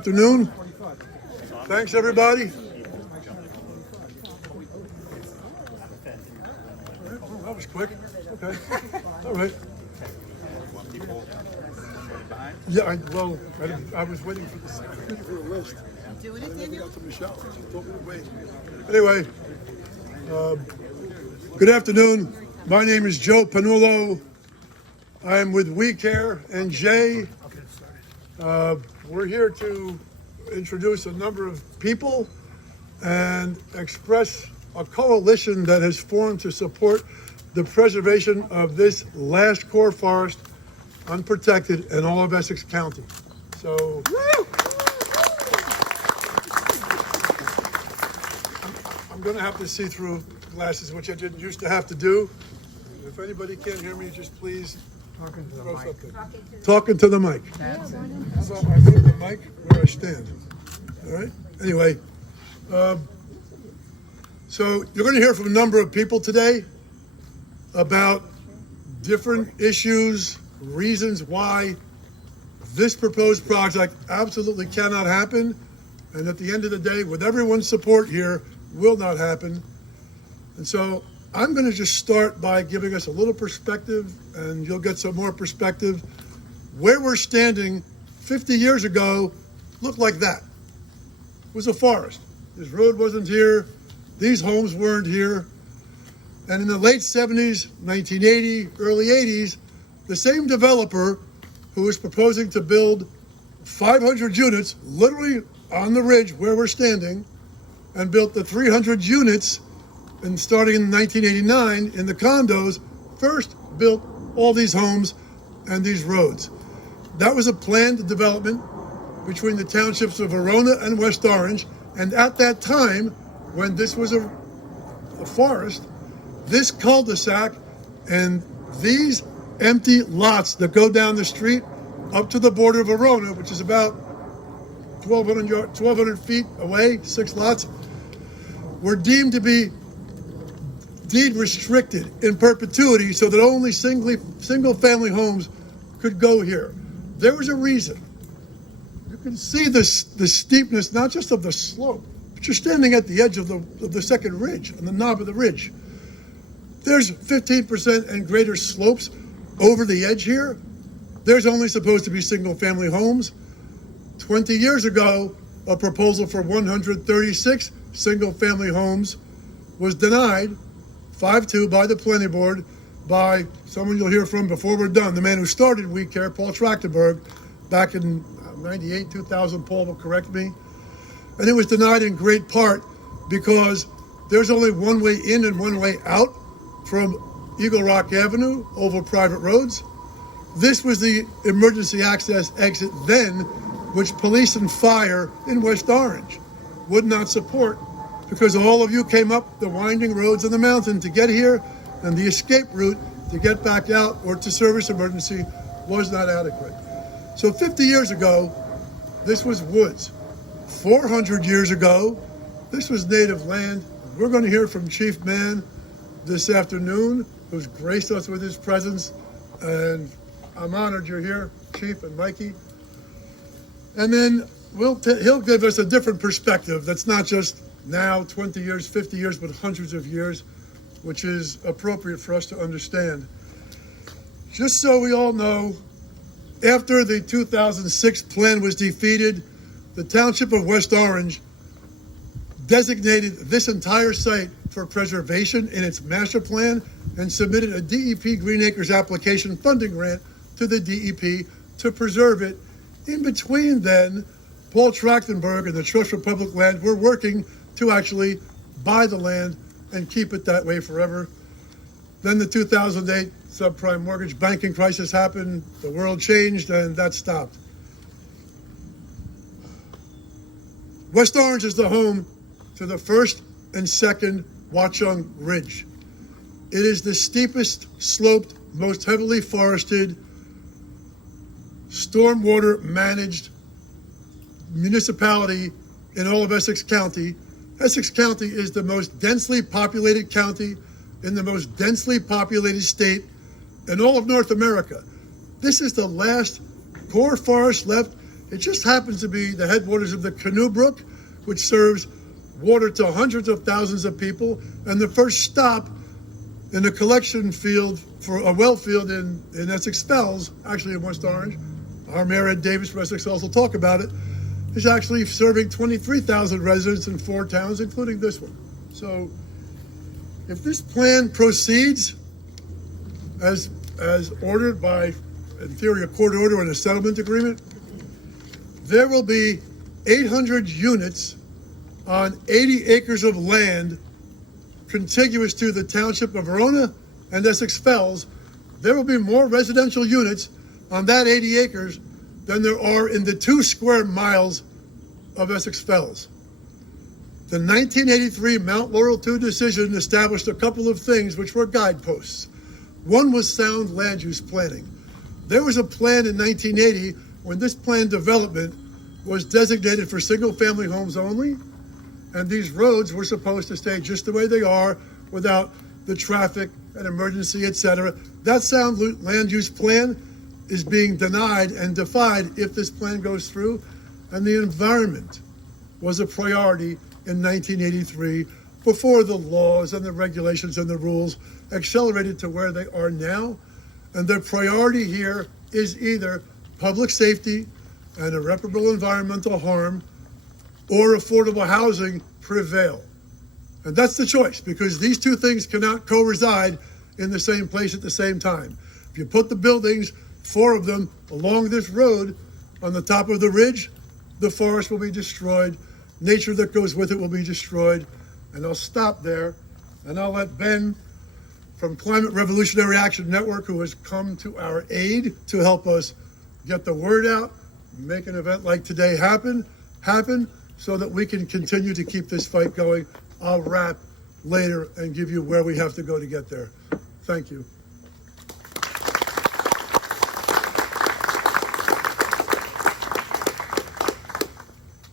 Afternoon. Thanks, everybody. Oh, that was quick. Okay. All right. Yeah, I was waiting for the list. Doing it, Daniel? To Michelle. She told me to wait. Anyway, good afternoon. My name is Joe Panullo. I'm with WeCare and Jay. We're here to introduce a number of people and express a coalition that has formed to support the preservation of this last core forest unprotected in all of Essex County. So I'm going to have to see through glasses, which I didn't used to have to do. If anybody can't hear me, just please throw something. Talking to the mic. So I move the mic where I stand. All right? Anyway, so you're going to hear from a number of people today about different issues, reasons why this proposed project absolutely cannot happen, and at the end of the day, with everyone's support here, will not happen. And so I'm going to just start by giving us a little perspective, and you'll get some more perspective. Where we're standing 50 years ago looked like that. It was a forest. This road wasn't here. These homes weren't here. And in the late 70s, 1980, early 80s, the same developer who was proposing to build 500 units literally on the ridge where we're standing and built the 300 units and starting in 1989 in the condos, first built all these homes and these roads. That was a planned development between the townships of Verona and West Orange. And at that time, when this was a forest, this cul-de-sac and these empty lots that go down the street up to the border of Verona, which is about 1,200 feet away, 6 lots, were deemed to be deed restricted in perpetuity so that only single family homes could go here. There was a reason. You can see the steepness, not just of the slope, but you're standing at the edge of the second ridge, on the knob of the ridge. There's 15% and greater slopes over the edge here. There's only supposed to be single family homes. 20 years ago, a proposal for 136 single family homes was denied 5-2 by the planning board by someone you'll hear from before we're done, the man who started WeCare, Paul Trachtenberg, back in 98, 2000, Paul will correct me. And it was denied in great part because there's only one way in and one way out from Eagle Rock Avenue over private roads. This was the emergency access exit then, which police and fire in West Orange would not support because all of you came up the winding roads of the mountain to get here, and the escape route to get back out or to service emergency was not adequate. So 50 years ago, this was woods. 400 years ago, this was native land. We're going to hear from Chief Mann this afternoon, who's graced us with his presence, and I'm honored you're here, Chief and Mikey. And then he'll give us a different perspective that's not just now, 20 years, 50 years, but hundreds of years, which is appropriate for us to understand. Just so we all know, after the 2006 plan was defeated, the Township of West Orange designated this entire site for preservation in its master plan and submitted a DEP Green Acres application funding grant to the DEP to preserve it. In between then, Paul Trachtenberg and the Trust for Public Land were working to actually buy the land and keep it that way forever. Then the 2008 subprime mortgage banking crisis happened, the world changed, and that stopped. West Orange is the home to the first and second Watchung Ridge. It is the steepest sloped, most heavily forested, stormwater managed municipality in all of Essex County. Essex County is the most densely populated county in the most densely populated state in all of North America. This is the last core forest left It just happens to be the headwaters of the Canoe Brook, which serves water to hundreds of thousands of people, and the first stop in a collection field for a well field in Essex Fells, actually in West Orange. Our Mayor Ed Davis from Essex Fells will talk about it. Is actually serving 23,000 residents in 4 towns, including this one. So if this plan proceeds as ordered by, in theory, a court order and a settlement agreement, there will be 800 units on 80 acres of land contiguous to the township of Verona and Essex Fells. There will be more residential units on that 80 acres than there are in the 2 square miles of Essex Fells. The 1983 Mount Laurel II decision established a couple of things which were guideposts. One was sound land use planning. There was a plan in 1980 when this planned development was designated for single-family homes only, and these roads were supposed to stay just the way they are without the traffic and emergency, etc. That sound land use plan is being denied and defied if this plan goes through, and the environment was a priority in 1983 before the laws and the regulations and the rules accelerated to where they are now. And their priority here is either public safety and irreparable environmental harm or affordable housing prevail. And that's the choice, because these two things cannot co-reside in the same place at the same time. If you put the buildings, 4 of them, along this road on the top of the ridge, the forest will be destroyed. Nature that goes with it will be destroyed. And I'll stop there, and I'll let Ben from Climate Revolutionary Action Network, who has come to our aid to help us get the word out, make an event like today happen, so that we can continue to keep this fight going. I'll wrap later and give you where we have to go to get there. Thank you.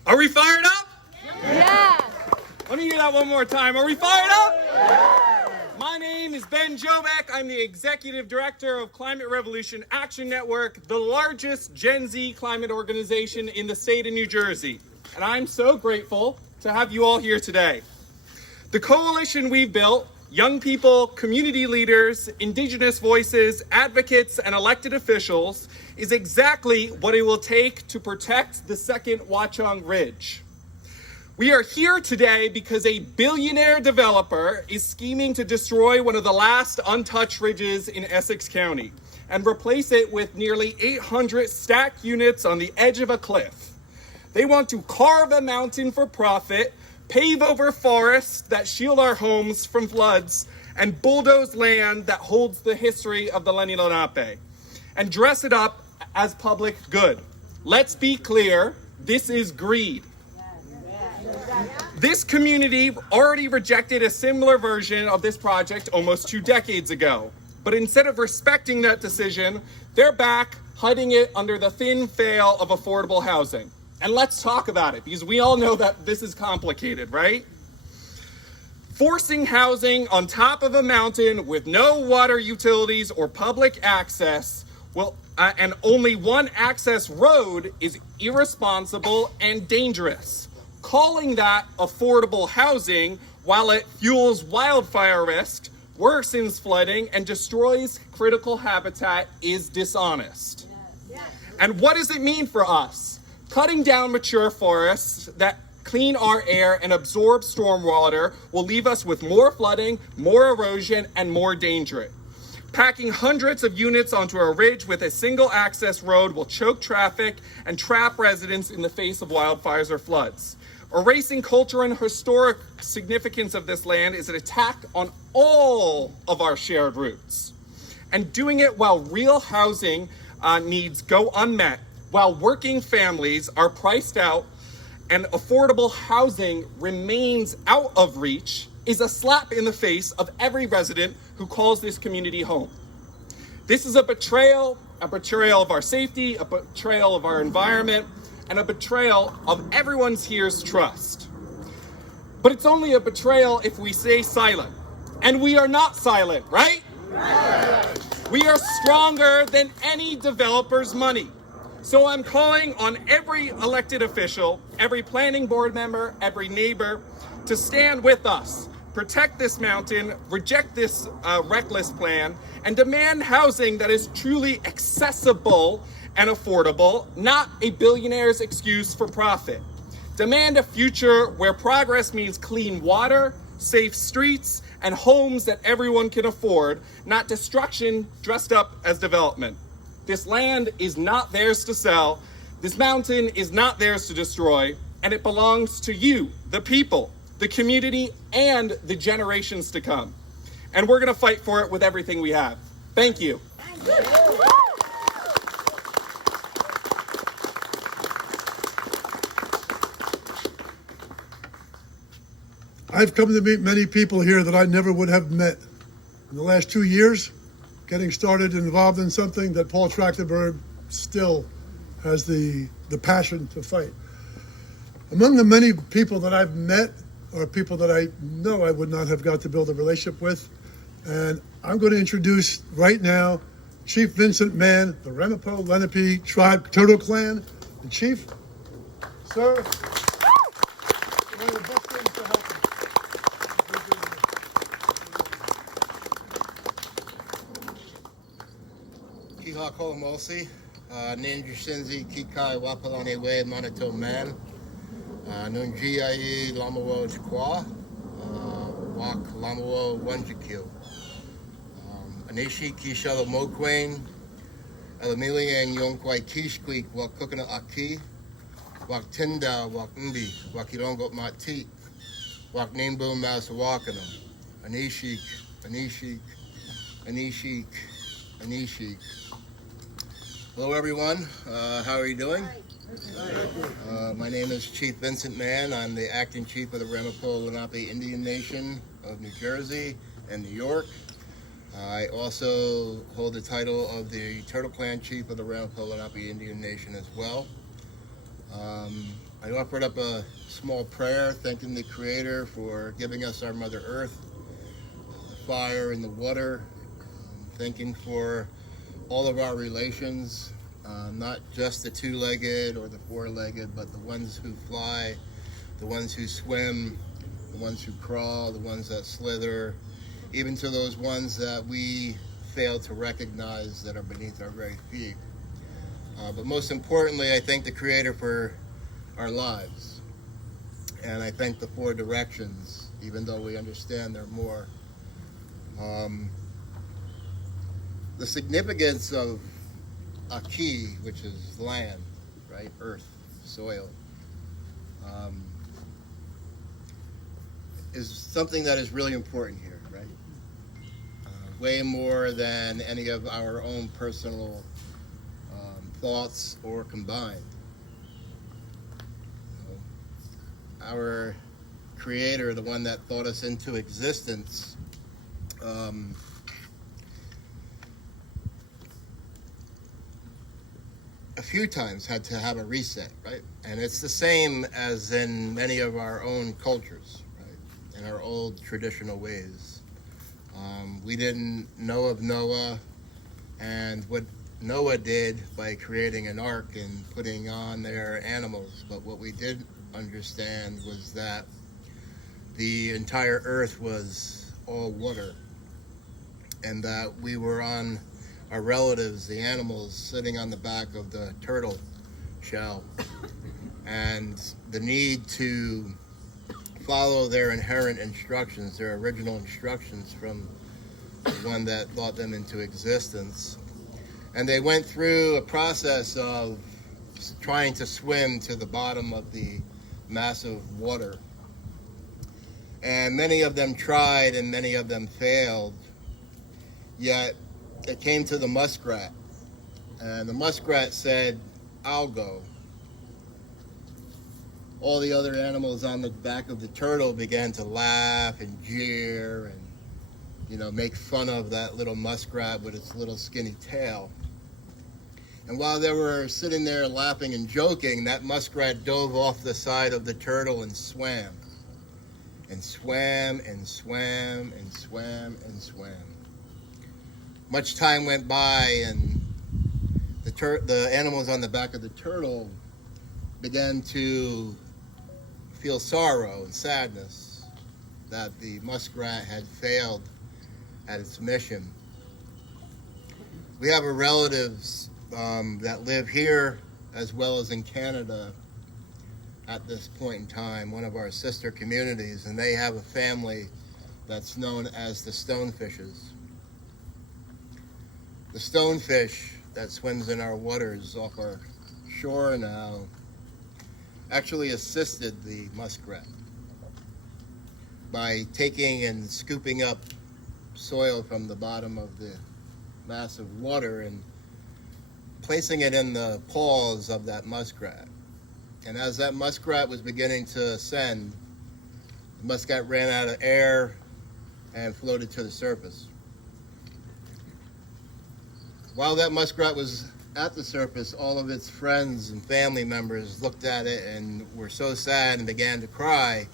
Are we fired up? Yes. Let me hear that one more time. Are we fired up? Yes. My name is Ben Jovek. I'm the Executive Director of Climate Revolution Action Network, the largest Gen Z climate organization in the state of New Jersey. And I'm so grateful to have you all here today. The coalition we've built, young people, community leaders, indigenous voices, advocates, and elected officials, is exactly what it will take to protect the second Watchung Ridge. We are here today because a billionaire developer is scheming to destroy one of the last untouched ridges in Essex County and replace it with nearly 800 stacked units on the edge of a cliff. They want to carve a mountain for profit, pave over forests that shield our homes from floods, and bulldoze land that holds the history of the Lenni Lenape, and dress it up as public good. Let's be clear, this is greed. This community already rejected a similar version of this project almost 2 decades ago. But instead of respecting that decision, they're back hiding it under the thin veil of affordable housing. And let's talk about it, because we all know that this is complicated, right? Forcing housing on top of a mountain with no water utilities or public access and only one access road is irresponsible and dangerous. Calling that affordable housing while it fuels wildfire risk, worsens flooding, and destroys critical habitat is dishonest. And what does it mean for us? Cutting down mature forests that clean our air and absorb stormwater will leave us with more flooding, more erosion, and more danger. Packing hundreds of units onto a ridge with a single access road will choke traffic and trap residents in the face of wildfires or floods. Erasing cultural and historic significance of this land is an attack on all of our shared roots. And doing it while real housing needs go unmet, while working families are priced out and affordable housing remains out of reach, is a slap in the face of every resident who calls this community home. This is a betrayal of our safety, a betrayal of our environment, and a betrayal of everyone's here's trust. But it's only a betrayal if we stay silent. And we are not silent, right? Right. We are stronger than any developer's money. So I'm calling on every elected official, every planning board member, every neighbor to stand with us, protect this mountain, reject this reckless plan, and demand housing that is truly accessible and affordable, not a billionaire's excuse for profit. Demand a future where progress means clean water, safe streets, and homes that everyone can afford, not destruction dressed up as development. This land is not theirs to sell. This mountain is not theirs to destroy, and it belongs to you, the people, the community, and the generations to come. And we're gonna fight for it with everything we have. Thank you. I've come to meet many people here that I never would have met in the last 2 years, getting started and involved in something that Paul Trachtenberg still has the passion to fight. Among the many people that I've met are people that I know I would not have got to build a relationship with. And I'm going to introduce right now Chief Vincent Mann, the Ramapo Lenape Tribe Turtle Clan. And Chief, sir, one of the best things to help me. Kiha Kolomosi, Ninja Shinzi, Kikai Wapalane We, Manato Man, Nunjiai Lamawo Chikwa, Wak Lamawo Wanjakil, Anishi Kishala Mokwain, Elamili and Yonkwai Kishquik, Wak Coconut Aki, Wak Tinda, Wak Ndi, Wakilongo Mati, Wak Nimbo Masawakano, Anishik, Anishik, Anishik, Anishik. Hello everyone, how are you doing? My name is Chief Vincent Mann. I'm the acting chief of the Ramapo Lenape Indian Nation of New Jersey and New York. I also hold the title of the Turtle Clan Chief of the Ramapo Lenape Indian Nation as well. I offered up a small prayer thanking the Creator for giving us our Mother Earth, the fire and the water, thanking for all of our relations, not just the two-legged or the four-legged, but the ones who fly, the ones who swim, the ones who crawl, the ones that slither, even to those ones that we fail to recognize that are beneath our very feet. But most importantly, I thank the Creator for our lives. And I thank the four directions, even though we understand there are more. The significance of Aki, which is land, right? Earth, soil, is something that is really important here, right? Way more than any of our own personal thoughts or combined. Our Creator, the one that thought us into existence, a few times had to have a reset, right? And it's the same as in many of our own cultures, right? In our old traditional ways. We didn't know of Noah and what Noah did by creating an ark and putting on their animals, but what we did understand was that the entire earth was all water, and that we were on our relatives, the animals, sitting on the back of the turtle shell, and the need to follow their inherent instructions, their original instructions from the one that thought them into existence. And they went through a process of trying to swim to the bottom of the massive water. And many of them tried and many of them failed, yet it came to the muskrat, and the muskrat said, "I'll go." All the other animals on the back of the turtle began to laugh and jeer and, make fun of that little muskrat with its little skinny tail. And while they were sitting there laughing and joking, that muskrat dove off the side of the turtle and swam. And swam and swam and swam and swam. Much time went by, and the the animals on the back of the turtle began to feel sorrow and sadness that the muskrat had failed at its mission. We have relatives that live here as well as in Canada at this point in time, one of our sister communities, and they have a family that's known as the stonefishes. The stonefish that swims in our waters off our shore now actually assisted the muskrat by taking and scooping up soil from the bottom of the mass of water and placing it in the paws of that muskrat. And as that muskrat was beginning to ascend, the muskrat ran out of air and floated to the surface. While that muskrat was at the surface, all of its friends and family members looked at it and were so sad and began to cry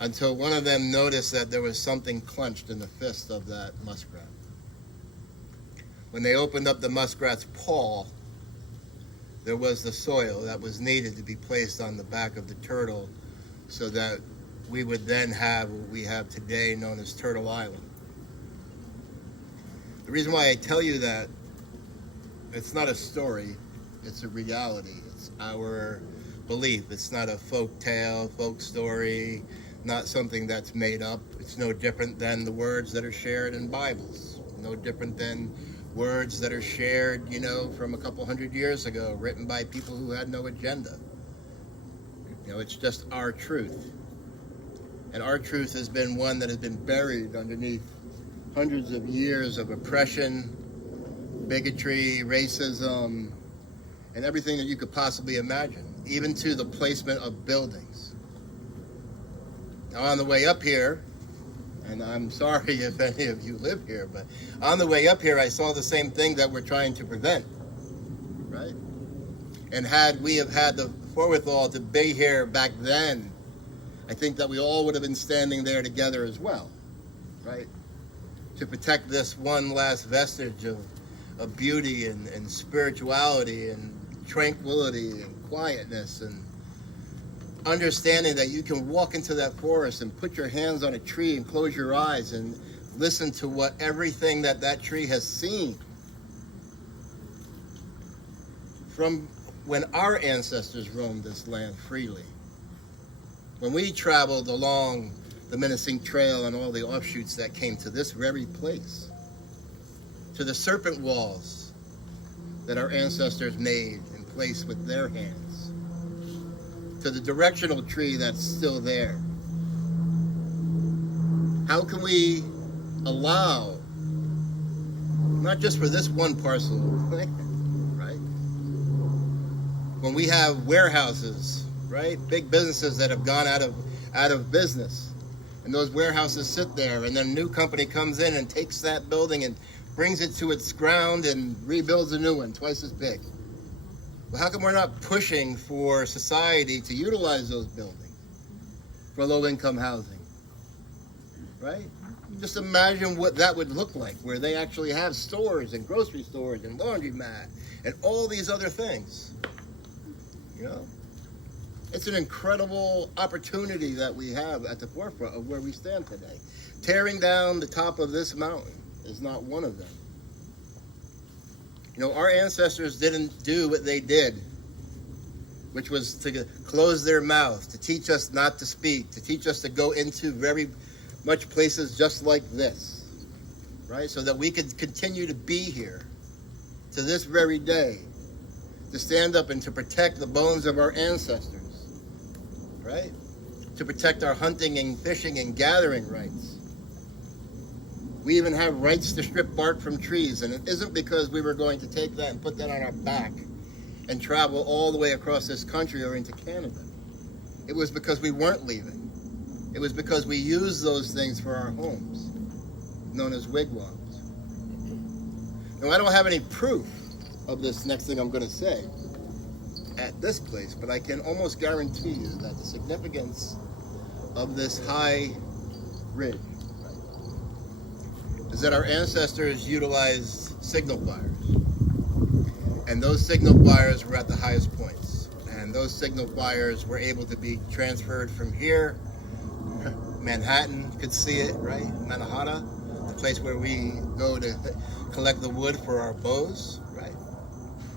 until one of them noticed that there was something clenched in the fist of that muskrat. When they opened up the muskrat's paw, there was the soil that was needed to be placed on the back of the turtle so that we would then have what we have today known as Turtle Island. The reason why I tell you that, it's not a story, it's a reality. It's our belief. It's not a folk tale, folk story, not something that's made up. It's no different than the words that are shared in Bibles, no different than words that are shared, from a couple hundred years ago, written by people who had no agenda. It's just our truth. And our truth has been one that has been buried underneath hundreds of years of oppression, bigotry, racism, and everything that you could possibly imagine, even to the placement of buildings. Now, on the way up here, and I'm sorry if any of you live here, but on the way up here, I saw the same thing that we're trying to prevent, right? And had we have had the forethought to be here back then, I think that we all would have been standing there together as well, right? To protect this one last vestige of beauty and spirituality and tranquility and quietness and understanding that you can walk into that forest and put your hands on a tree and close your eyes and listen to what everything that tree has seen from when our ancestors roamed this land freely. When we traveled along the Menacing Trail and all the offshoots that came to this very place, to the serpent walls that our ancestors made and placed with their hands, to the directional tree that's still there. How can we allow, not just for this one parcel of land, right? When we have warehouses, right? Big businesses that have gone out of business, and those warehouses sit there, and then a new company comes in and takes that building and brings it to its ground and rebuilds a new one, twice as big. Well, how come we're not pushing for society to utilize those buildings for low-income housing, right? Just imagine what that would look like, where they actually have stores and grocery stores and laundromat and all these other things, It's an incredible opportunity that we have at the forefront of where we stand today. Tearing down the top of this mountain is not one of them. Our ancestors didn't do what they did, which was to close their mouth, to teach us not to speak, to teach us to go into very much places just like this, right? So that we could continue to be here to this very day, to stand up and to protect the bones of our ancestors, right? To protect our hunting and fishing and gathering rights. We even have rights to strip bark from trees, and it isn't because we were going to take that and put that on our back and travel all the way across this country or into Canada. It was because we weren't leaving. It was because we used those things for our homes, known as wigwams. Now, I don't have any proof of this next thing I'm going to say at this place, but I can almost guarantee you that the significance of this high ridge is that our ancestors utilized signal fires. And those signal fires were at the highest points. And those signal fires were able to be transferred from here. Manhattan could see it, right? Mannahatta, the place where we go to collect the wood for our bows, right?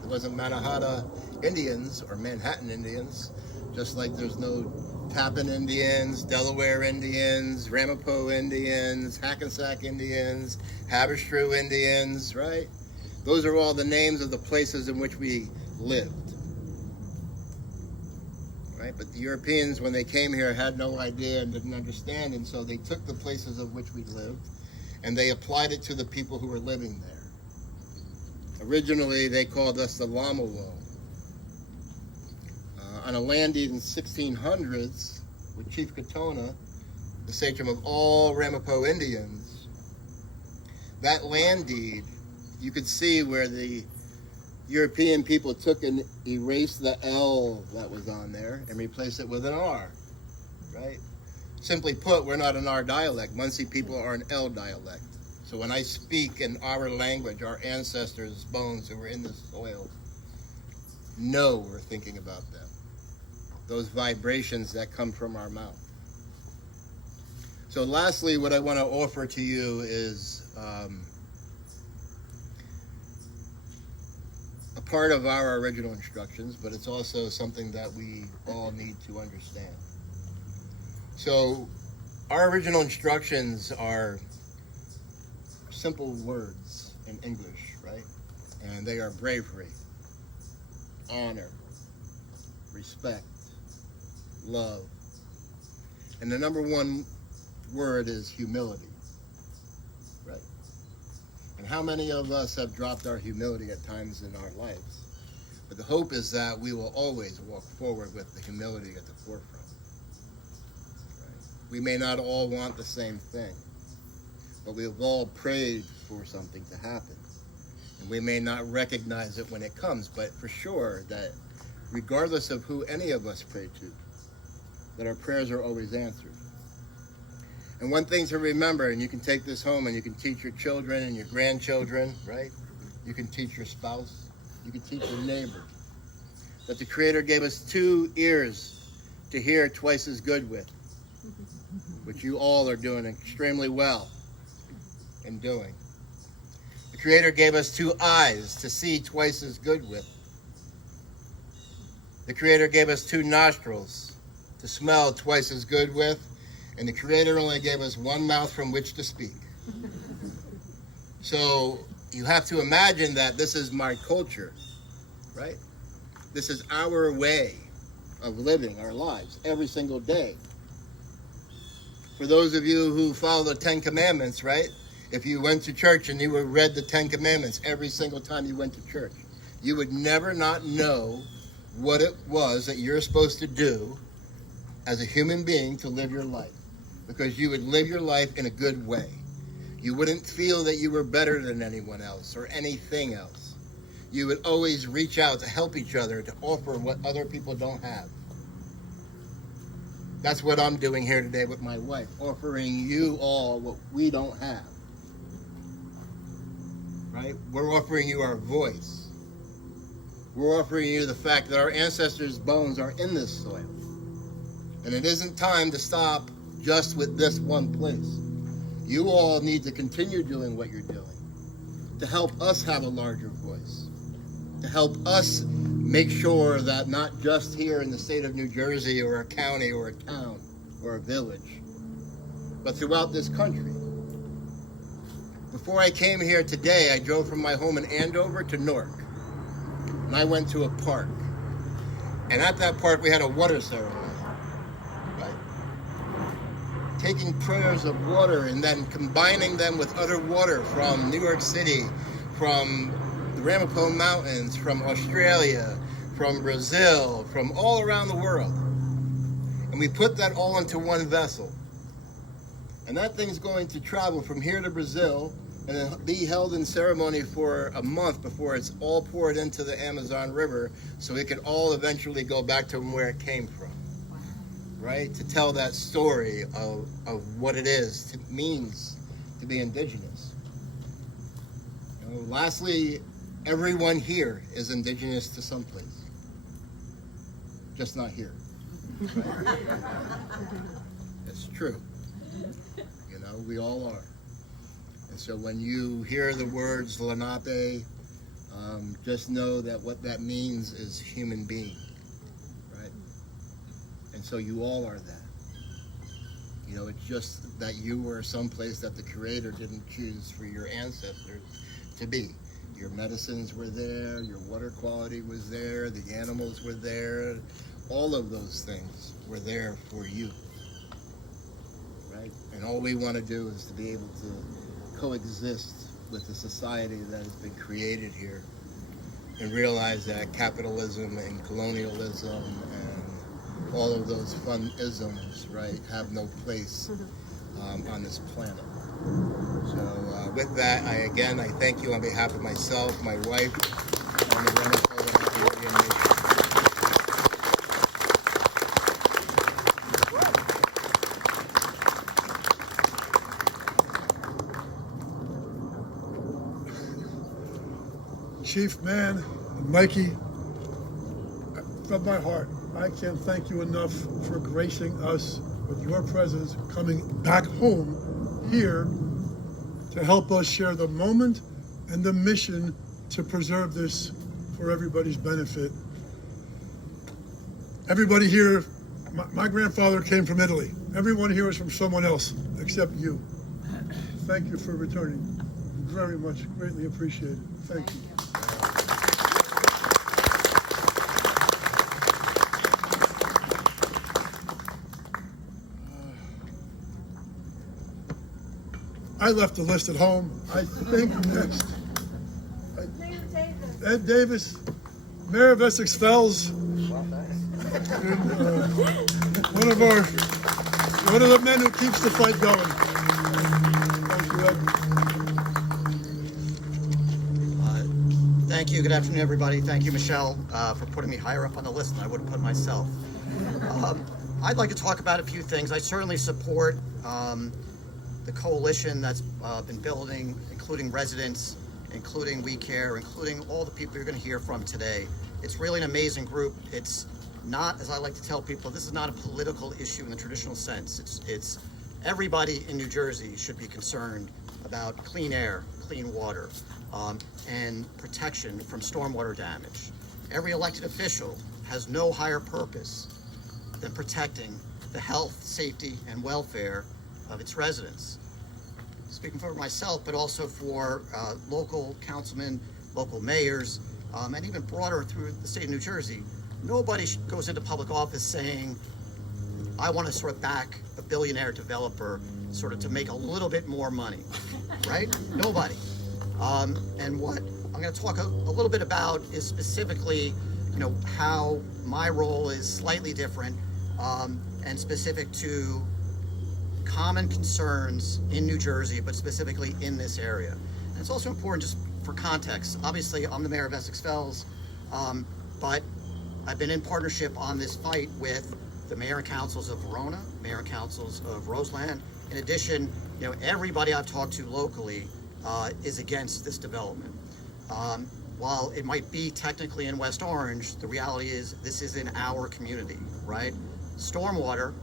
There wasn't Mannahatta Indians or Manhattan Indians, just like there's no Tappan Indians, Delaware Indians, Ramapo Indians, Hackensack Indians, Haberstrew Indians, right? Those are all the names of the places in which we lived. Right? But the Europeans, when they came here, had no idea and didn't understand, and so they took the places of which we lived and they applied it to the people who were living there. Originally, they called us the Lamawo. On a land deed in the 1600s with Chief Katona, the sachem of all Ramapo Indians, that land deed, you could see where the European people took and erased the L that was on there and replaced it with an R, right? Simply put, we're not an R dialect. Muncie people are an L dialect. So when I speak in our language, our ancestors' bones who were in the soil know we're thinking about them. Those vibrations that come from our mouth. So lastly, what I want to offer to you is a part of our original instructions, but it's also something that we all need to understand. So our original instructions are simple words in English, right? And they are bravery, honor, respect, love. And the number one word is humility, right? And how many of us have dropped our humility at times in our lives? But the hope is that we will always walk forward with the humility at the forefront. Right? We may not all want the same thing, but we have all prayed for something to happen. And we may not recognize it when it comes, but for sure that regardless of who any of us pray to, that our prayers are always answered. And one thing to remember, and you can take this home and you can teach your children and your grandchildren, right? You can teach your spouse, you can teach your neighbor, that the Creator gave us 2 ears to hear twice as good with, which you all are doing extremely well in doing. The Creator gave us 2 eyes to see twice as good with. The Creator gave us 2 nostrils to smell twice as good with, and the Creator only gave us 1 mouth from which to speak. So you have to imagine that this is my culture, right? This is our way of living our lives every single day. For those of you who follow the 10 Commandments, right? If you went to church and you read the 10 Commandments every single time you went to church, you would never not know what it was that you're supposed to do as a human being to live your life, because you would live your life in a good way. You wouldn't feel that you were better than anyone else or anything else. You would always reach out to help each other, to offer what other people don't have. That's what I'm doing here today with my wife, offering you all what we don't have. Right? We're offering you our voice. We're offering you the fact that our ancestors' bones are in this soil. And it isn't time to stop just with this one place. You all need to continue doing what you're doing to help us have a larger voice, to help us make sure that not just here in the state of New Jersey or a county or a town or a village, but throughout this country. Before I came here today, I drove from my home in Andover to Newark, and I went to a park. And at that park, we had a water ceremony. Taking prayers of water and then combining them with other water from New York City, from the Ramapo Mountains, from Australia, from Brazil, from all around the world. And we put that all into one vessel. And that thing's going to travel from here to Brazil and then be held in ceremony for a month before it's all poured into the Amazon River, so it can all eventually go back to where it came from. Right? To tell that story of what it means to be indigenous. Lastly, everyone here is indigenous to someplace, just not here. Right? It's true. You know, we all are. And so when you hear the words Lenape, just know that what that means is human being, right? And so you all are that. You know, it's just that you were someplace that the Creator didn't choose for your ancestors to be. Your medicines were there, your water quality was there, the animals were there, all of those things were there for you, right? And all we want to do is to be able to coexist with the society that has been created here and realize that capitalism and colonialism and all of those fun isms, right, have no place on this planet. So with that, I thank you on behalf of myself, my wife, and the wonderful and happy Indian Nation. Chief Man, Mikey, from my heart, I can't thank you enough for gracing us with your presence, coming back home here to help us share the moment and the mission to preserve this for everybody's benefit. Everybody here, my grandfather came from Italy. Everyone here is from someone else except you. Thank you for returning. Very much, greatly appreciated. Thank you. I left the list at home. I think next, Ed Davis, Mayor of Essex Fells, and, one of the men who keeps the fight going. Thank you, Ed. Thank you. Good afternoon, everybody. Thank you, Michelle, for putting me higher up on the list than I would have put myself. I'd like to talk about a few things. I certainly support the coalition that's been building, including residents, including WeCare, including all the people you're going to hear from today. It's really an amazing group. It's not, as I like to tell people, this is not a political issue in the traditional sense. It's everybody in New Jersey should be concerned about clean air, clean water, and protection from stormwater damage. Every elected official has no higher purpose than protecting the health, safety, and welfare of its residents. Speaking for myself, but also for local councilmen, local mayors, and even broader through the state of New Jersey, nobody goes into public office saying, I want to sort of back a billionaire developer sort of to make a little bit more money, right? Nobody. And what I'm going to talk a little bit about is specifically, you know, how my role is slightly different and specific to common concerns in New Jersey, but specifically in this area. And it's also important just for context. Obviously, I'm the mayor of Essex Fells, but I've been in partnership on this fight with the mayor and councils of Verona, mayor and councils of Roseland. In addition, you know, everybody I've talked to locally is against this development. While it might be technically in West Orange, the reality is this is in our community, right? Stormwater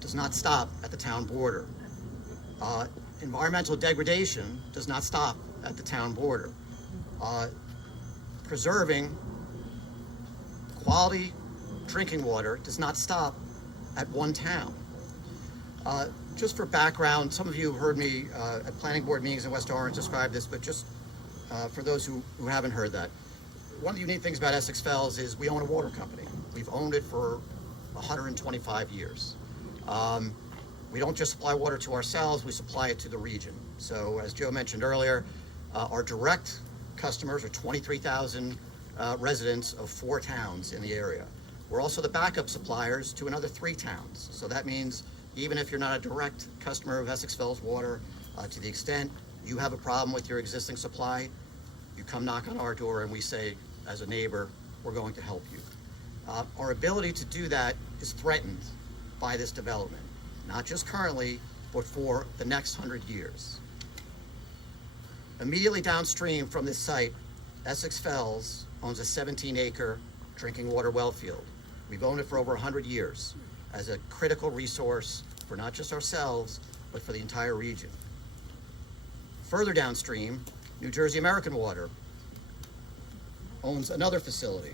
does not stop at the town border. Environmental degradation does not stop at the town border. Preserving quality drinking water does not stop at one town. Just for background, some of you have heard me at planning board meetings in West Orange describe this, but just for those who haven't heard that, one of the unique things about Essex Fells is we own a water company. We've owned it for 125 years. We don't just supply water to ourselves, we supply it to the region. So as Joe mentioned earlier, our direct customers are 23,000 residents of 4 towns in the area. We're also the backup suppliers to another 3 towns. So that means even if you're not a direct customer of Essex Fells Water, to the extent you have a problem with your existing supply, you come knock on our door and we say, as a neighbor, we're going to help you. Our ability to do that is threatened by this development, not just currently, but for the next 100 years. Immediately downstream from this site Essex Fells owns a 17-acre drinking water well field. We've owned it for over 100 years as a critical resource for not just ourselves, but for the entire region. Further downstream, New Jersey American Water owns another facility.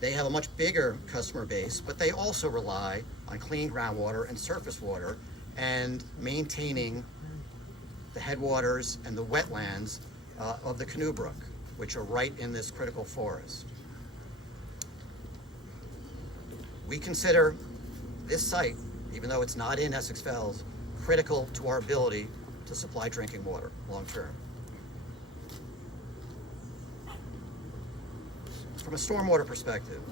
They have a much bigger customer base, but they also rely on clean groundwater and surface water and maintaining the headwaters and the wetlands of the Canoe Brook, which are right in this critical forest. We consider this site, even though it's not in Essex Fells, critical to our ability to supply drinking water long term. From a stormwater perspective,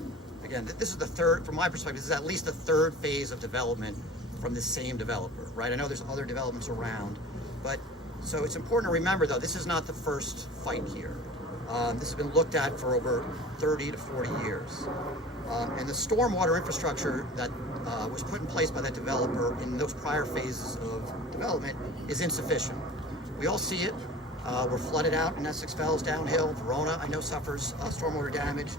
again, this is the third, from my perspective, this is at least the third phase of development from the same developer, right? I know there's other developments around, but so it's important to remember though, this is not the first fight here. This has been looked at for over 30 to 40 years. And the stormwater infrastructure that was put in place by that developer in those prior phases of development is insufficient. We all see it. We're flooded out in Essex Fells, downhill. Verona, I know, suffers stormwater damage.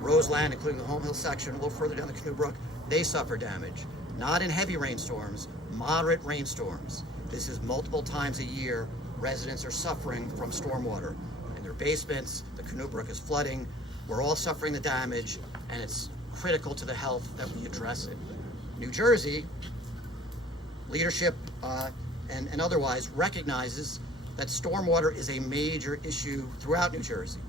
Roseland, including the Home Hill section, a little further down the Canoe Brook, they suffer damage. Not in heavy rainstorms, moderate rainstorms. This is multiple times a year. Residents are suffering from stormwater in their basements. The Canoe Brook is flooding. We're all suffering the damage, and it's critical to the health that we address it. New Jersey leadership and otherwise recognizes that stormwater is a major issue throughout New Jersey.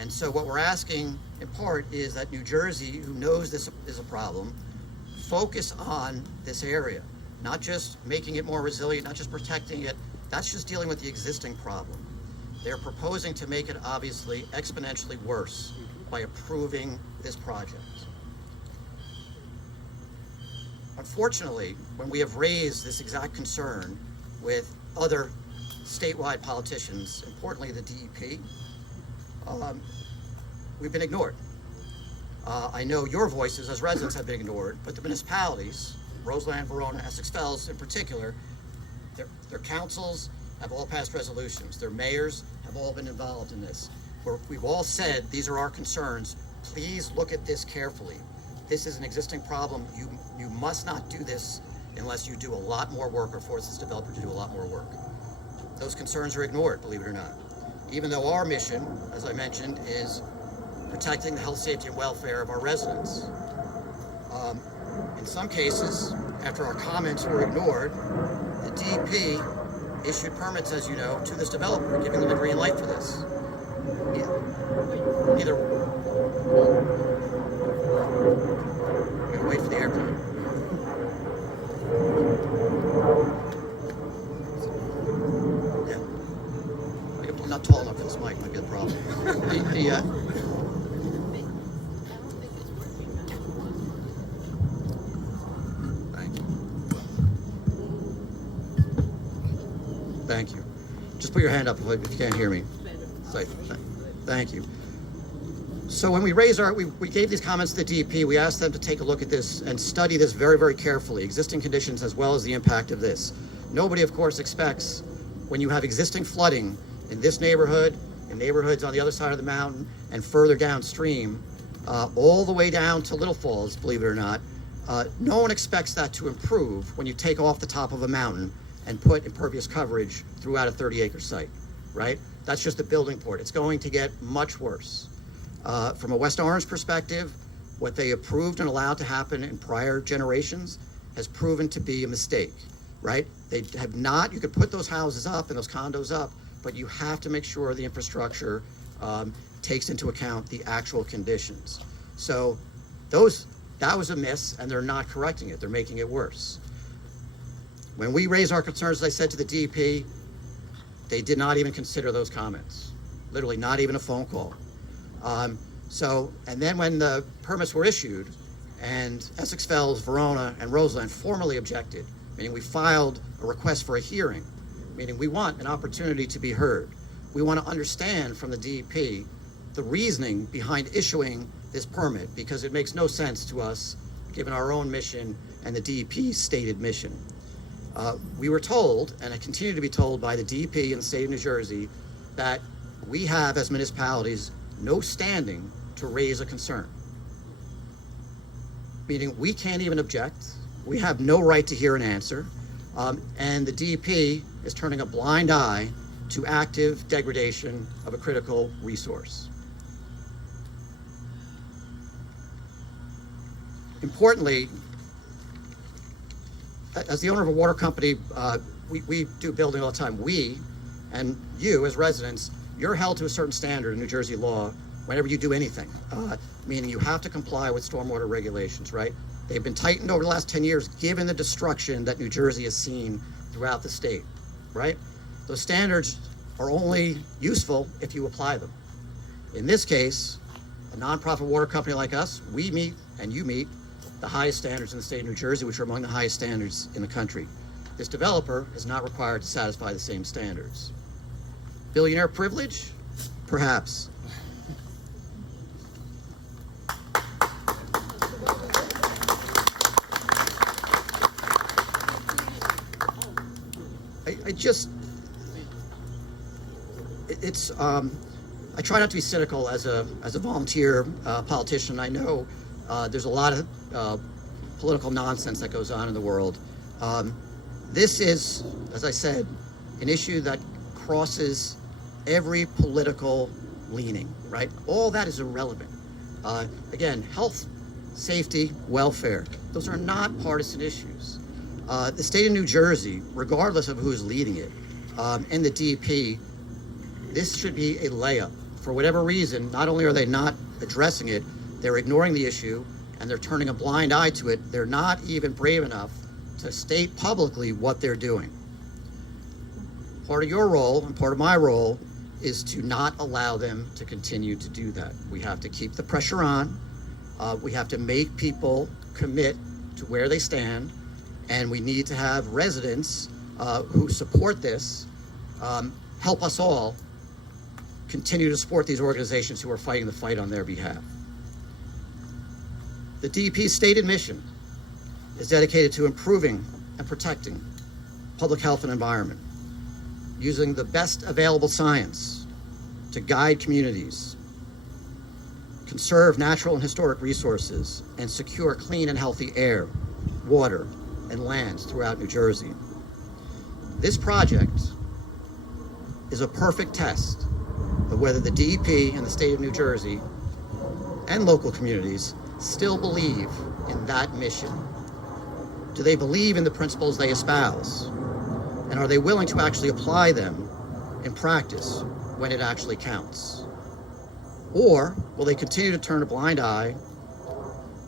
And so what we're asking in part is that New Jersey, who knows this is a problem, focus on this area, not just making it more resilient, not just protecting it. That's just dealing with the existing problem. They're proposing to make it obviously exponentially worse by approving this project. Unfortunately, when we have raised this exact concern with other statewide politicians, importantly the DEP, we've been ignored. I know your voices as residents have been ignored, but the municipalities, Roseland, Verona, Essex Fells in particular, their councils have all passed resolutions. Their mayors have all been involved in this. We've all said, these are our concerns. Please look at this carefully. This is an existing problem. You must not do this unless you do a lot more work or force this developer to do a lot more work. Those concerns are ignored, believe it or not. Even though our mission, as I mentioned, is protecting the health, safety, and welfare of our residents. In some cases, after our comments were ignored, the DEP issued permits, as you know, to this developer, giving them the green light for this. Either I'm gonna wait for the airplane. Yeah. I'm not tall enough for this mic, might be the problem. Thank you. Just put your hand up if you can't hear me. Thank you. So when we raised we gave these comments to the DEP, we asked them to take a look at this and study this very, very carefully, existing conditions as well as the impact of this. Nobody, of course, expects when you have existing flooding in this neighborhood, in neighborhoods on the other side of the mountain, and further downstream, all the way down to Little Falls, believe it or not, no one expects that to improve when you take off the top of a mountain and put impervious coverage throughout a 30-acre site, right? That's just the building port. It's going to get much worse. From a West Orange perspective, what they approved and allowed to happen in prior generations has proven to be a mistake, right? They have not, you could put those houses up and those condos up, but you have to make sure the infrastructure takes into account the actual conditions. So that was a miss, and they're not correcting it. They're making it worse. When we raised our concerns, as I said to the DEP, they did not even consider those comments. Literally not even a phone call. And then when the permits were issued and Essex Fells, Verona, and Roseland formally objected, meaning we filed a request for a hearing, meaning we want an opportunity to be heard. We want to understand from the DEP the reasoning behind issuing this permit, because it makes no sense to us given our own mission and the DEP's stated mission. We were told, and I continue to be told by the DEP in the state of New Jersey, that we have, as municipalities, no standing to raise a concern. Meaning we can't even object. We have no right to hear an answer. And the DEP is turning a blind eye to active degradation of a critical resource. Importantly, as the owner of a water company, we do building all the time. We, and you as residents, you're held to a certain standard in New Jersey law whenever you do anything, meaning you have to comply with stormwater regulations, right? They've been tightened over the last 10 years, given the destruction that New Jersey has seen throughout the state, right? Those standards are only useful if you apply them. In this case, a nonprofit water company like us, we meet, and you meet, the highest standards in the state of New Jersey, which are among the highest standards in the country. This developer is not required to satisfy the same standards. Billionaire privilege? Perhaps. I try not to be cynical as a volunteer politician. I know there's a lot of political nonsense that goes on in the world. This is, as I said, an issue that crosses every political leaning, right? All that is irrelevant. Again, health, safety, welfare, those are not partisan issues. The state of New Jersey, regardless of who's leading it, and the DEP, this should be a layup. For whatever reason, not only are they not addressing it, they're ignoring the issue and they're turning a blind eye to it. They're not even brave enough to state publicly what they're doing. Part of your role and part of my role is to not allow them to continue to do that. We have to keep the pressure on. We have to make people commit to where they stand, and we need to have residents who support this help us all continue to support these organizations who are fighting the fight on their behalf. The DEP's stated mission is dedicated to improving and protecting public health and environment, using the best available science to guide communities, conserve natural and historic resources, and secure clean and healthy air, water, and lands throughout New Jersey. This project is a perfect test of whether the DEP and the state of New Jersey and local communities still believe in that mission. Do they believe in the principles they espouse? And are they willing to actually apply them in practice when it actually counts? Or will they continue to turn a blind eye,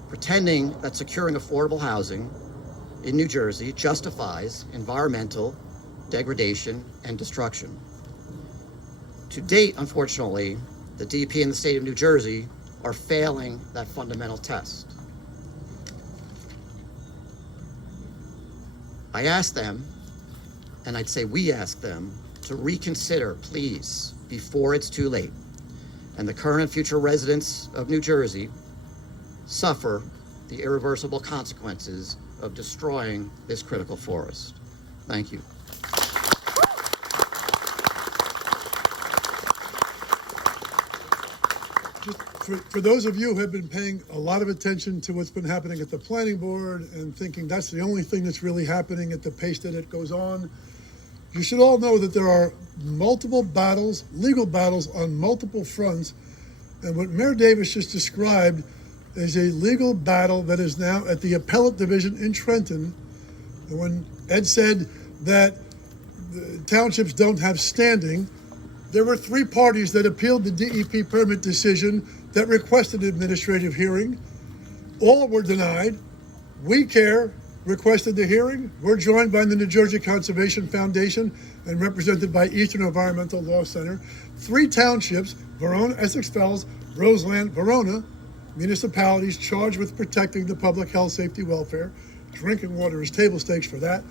pretending that securing affordable housing in New Jersey justifies environmental degradation and destruction? To date, unfortunately, the DEP and the state of New Jersey are failing that fundamental test. I ask them, and I'd say we ask them, to reconsider, please, before it's too late, and the current and future residents of New Jersey suffer the irreversible consequences of destroying this critical forest. Thank you. For those of you who have been paying a lot of attention to what's been happening at the planning board and thinking that's the only thing that's really happening at the pace that it goes on, you should all know that there are multiple battles, legal battles on multiple fronts. And what Mayor Davis just described is a legal battle that is now at the appellate division in Trenton. And when Ed said that the townships don't have standing, there were 3 parties that appealed the DEP permit decision that requested an administrative hearing. All were denied. WeCare requested the hearing. We're joined by the New Jersey Conservation Foundation and represented by Eastern Environmental Law Center. 3 townships, Verona, Essex Fells, Roseland, Verona, municipalities charged with protecting the public health, safety, welfare. Drinking water is table stakes for that.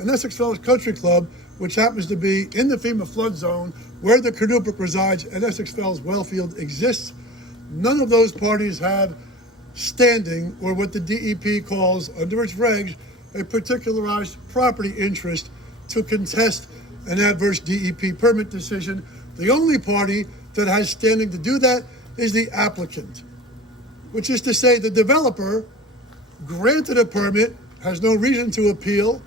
And Essex Fells Country Club, which happens to be in the FEMA flood zone where the Canoe Brook resides and Essex Fells Wellfield exists. None of those parties have standing, or what the DEP calls, under its regs, a particularized property interest to contest an adverse DEP permit decision The only party that has standing to do that is the applicant, which is to say the developer granted a permit, has no reason to appeal,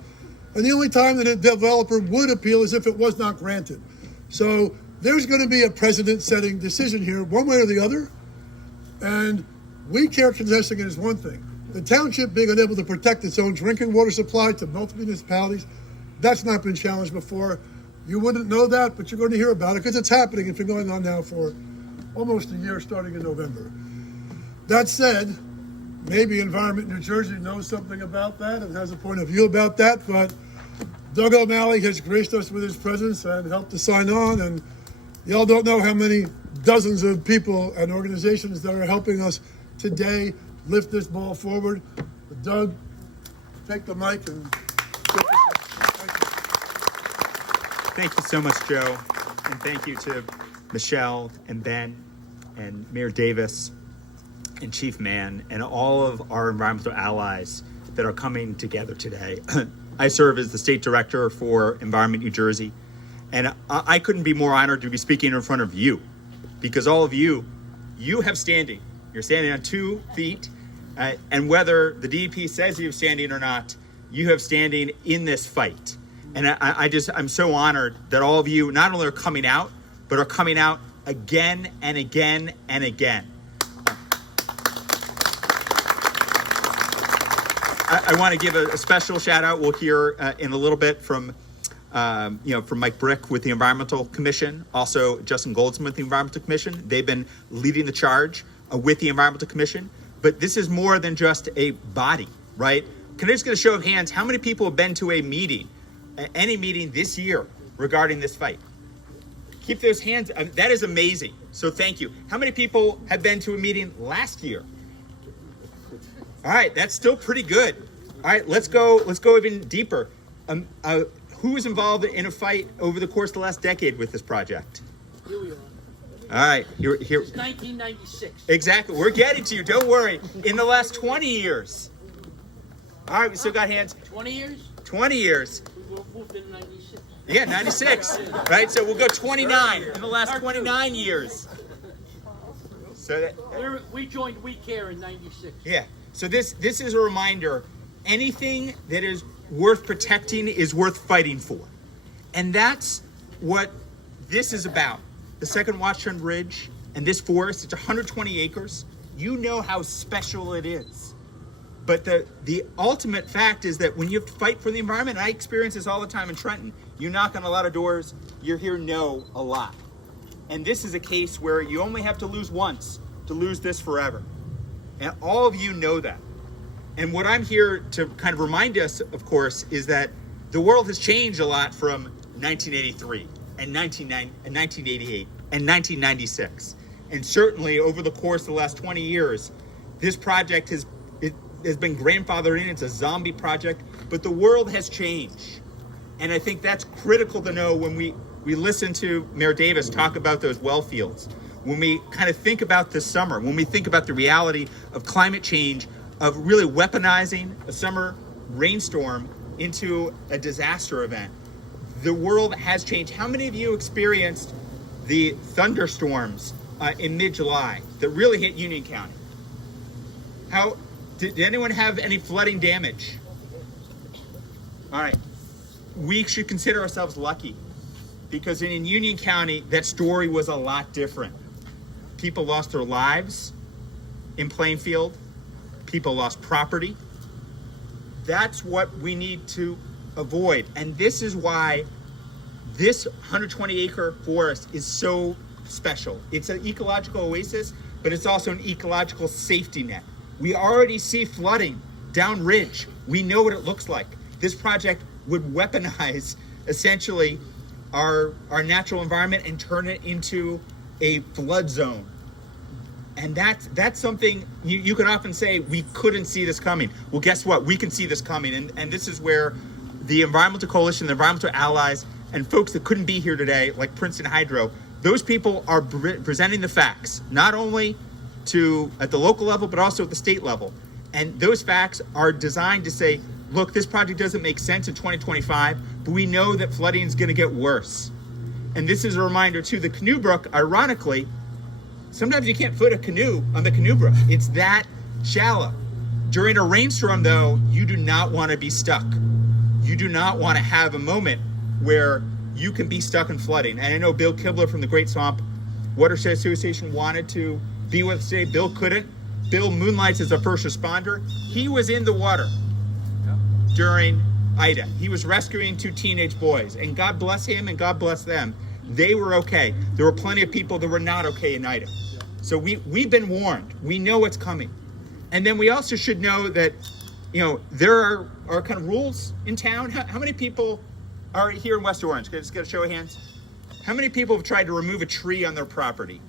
and the only time that a developer would appeal is if it was not granted. So there's going to be a precedent-setting decision here, one way or the other, and WeCare contesting it is one thing. The township being unable to protect its own drinking water supply to both municipalities, that's not been challenged before. You wouldn't know that, but you're going to hear about it because it's happening. It's been going on now for almost a year, starting in November. That said, maybe Environment New Jersey knows something about that and has a point of view about that, but Doug O'Malley has graced us with his presence and helped us sign on, and y'all don't know how many dozens of people and organizations that are helping us today lift this ball forward. But Doug, take the mic and get this. Thank you so much, Joe, and thank you to Michelle and Ben and Mayor Davis and Chief Mann and all of our environmental allies that are coming together today. I serve as the state director for Environment New Jersey, and I couldn't be more honored to be speaking in front of you, because all of you have standing. You're standing on 2 feet, and whether the DEP says you have standing or not, you have standing in this fight. And I'm so honored that all of you not only are coming out, but are coming out again and again and again. I want to give a special shout out. We'll hear in a little bit from Mike Brook with the Environmental Commission, also Justin Goldsman with the Environmental Commission. They've been leading the charge with the Environmental Commission. But this is more than just a body, right? Can I just get a show of hands? How many people have been to a meeting, any meeting this year regarding this fight? Keep those hands. That is amazing. So thank you. How many people have been to a meeting last year? All right, that's still pretty good. All right, let's go even deeper. Who was involved in a fight over the course of the last decade with this project? Here we are. All right, here. It's 1996. Exactly, we're getting to you, don't worry. In the last 20 years. All right, we still got hands. 20 years? 20 years. We moved in 96. Yeah, 96, right? So we'll go 29 in the last 29 years. So that, We joined WeCare in 96. yeah, so this is a reminder, anything that is worth protecting is worth fighting for. And that's what this is about. The second Watchung Ridge and this forest, it's 120 acres. You know how special it is. But the ultimate fact is that when you have to fight for the environment, and I experience this all the time in Trenton, you knock on a lot of doors, you hear no a lot. And this is a case where you only have to lose once to lose this forever. And all of you know that. And what I'm here to kind of remind us, of course, is that the world has changed a lot from 1983 and 1988 and 1996. And certainly over the course of the last 20 years, this project has been grandfathered in. It's a zombie project, but the world has changed. And I think that's critical to know when we listen to Mayor Davis talk about those well fields, when we kind of think about this summer, when we think about the reality of climate change, of really weaponizing a summer rainstorm into a disaster event. The world has changed. How many of you experienced the thunderstorms in mid-July that really hit Union County? Did anyone have any flooding damage? All right, we should consider ourselves lucky, because in Union County, that story was a lot different. People lost their lives in Plainfield. People lost property. That's what we need to avoid. And this is why this 120-acre forest is so special. It's an ecological oasis, but it's also an ecological safety net. We already see flooding downridge. We know what it looks like. This project would weaponize essentially our natural environment and turn it into a flood zone. And that's something you can often say, we couldn't see this coming. Well, guess what? We can see this coming. And this is where the Environmental Coalition, the environmental allies, and folks that couldn't be here today, like Princeton Hydro, those people are presenting the facts, not only at the local level, but also at the state level. And those facts are designed to say, look, this project doesn't make sense in 2025, but we know that flooding is going to get worse. and this is a reminder too, the Canoe Brook, ironically, sometimes you can't foot a canoe on the Canoe Brook. It's that shallow. During a rainstorm, though, you do not want to be stuck. You do not want to have a moment where you can be stuck in flooding. And I know Bill Kibler from the Great Swamp Watershed Association wanted to be with us today. Bill couldn't. Bill moonlights as a first responder. He was in the water during Ida. He was rescuing 2 teenage boys, and God bless him and God bless them. They were okay. There were plenty of people that were not okay in Ida. So we've been warned. We know what's coming. And then we also should know that, there are kind of rules in town. How many people are here in West Orange? Can I just get a show of hands? How many people have tried to remove a tree on their property?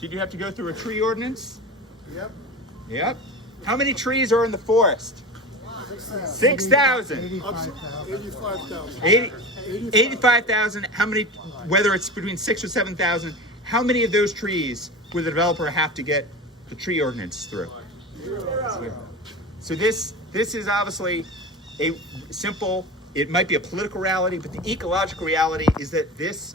Did you have to go through a tree ordinance? Yep. How many trees are in the forest? 6,000. 85,000. 85,000. How many, whether it's between 6,000 or 7,000, how many of those trees would the developer have to get the tree ordinance through? So this is obviously a simple, it might be a political reality, but the ecological reality is that this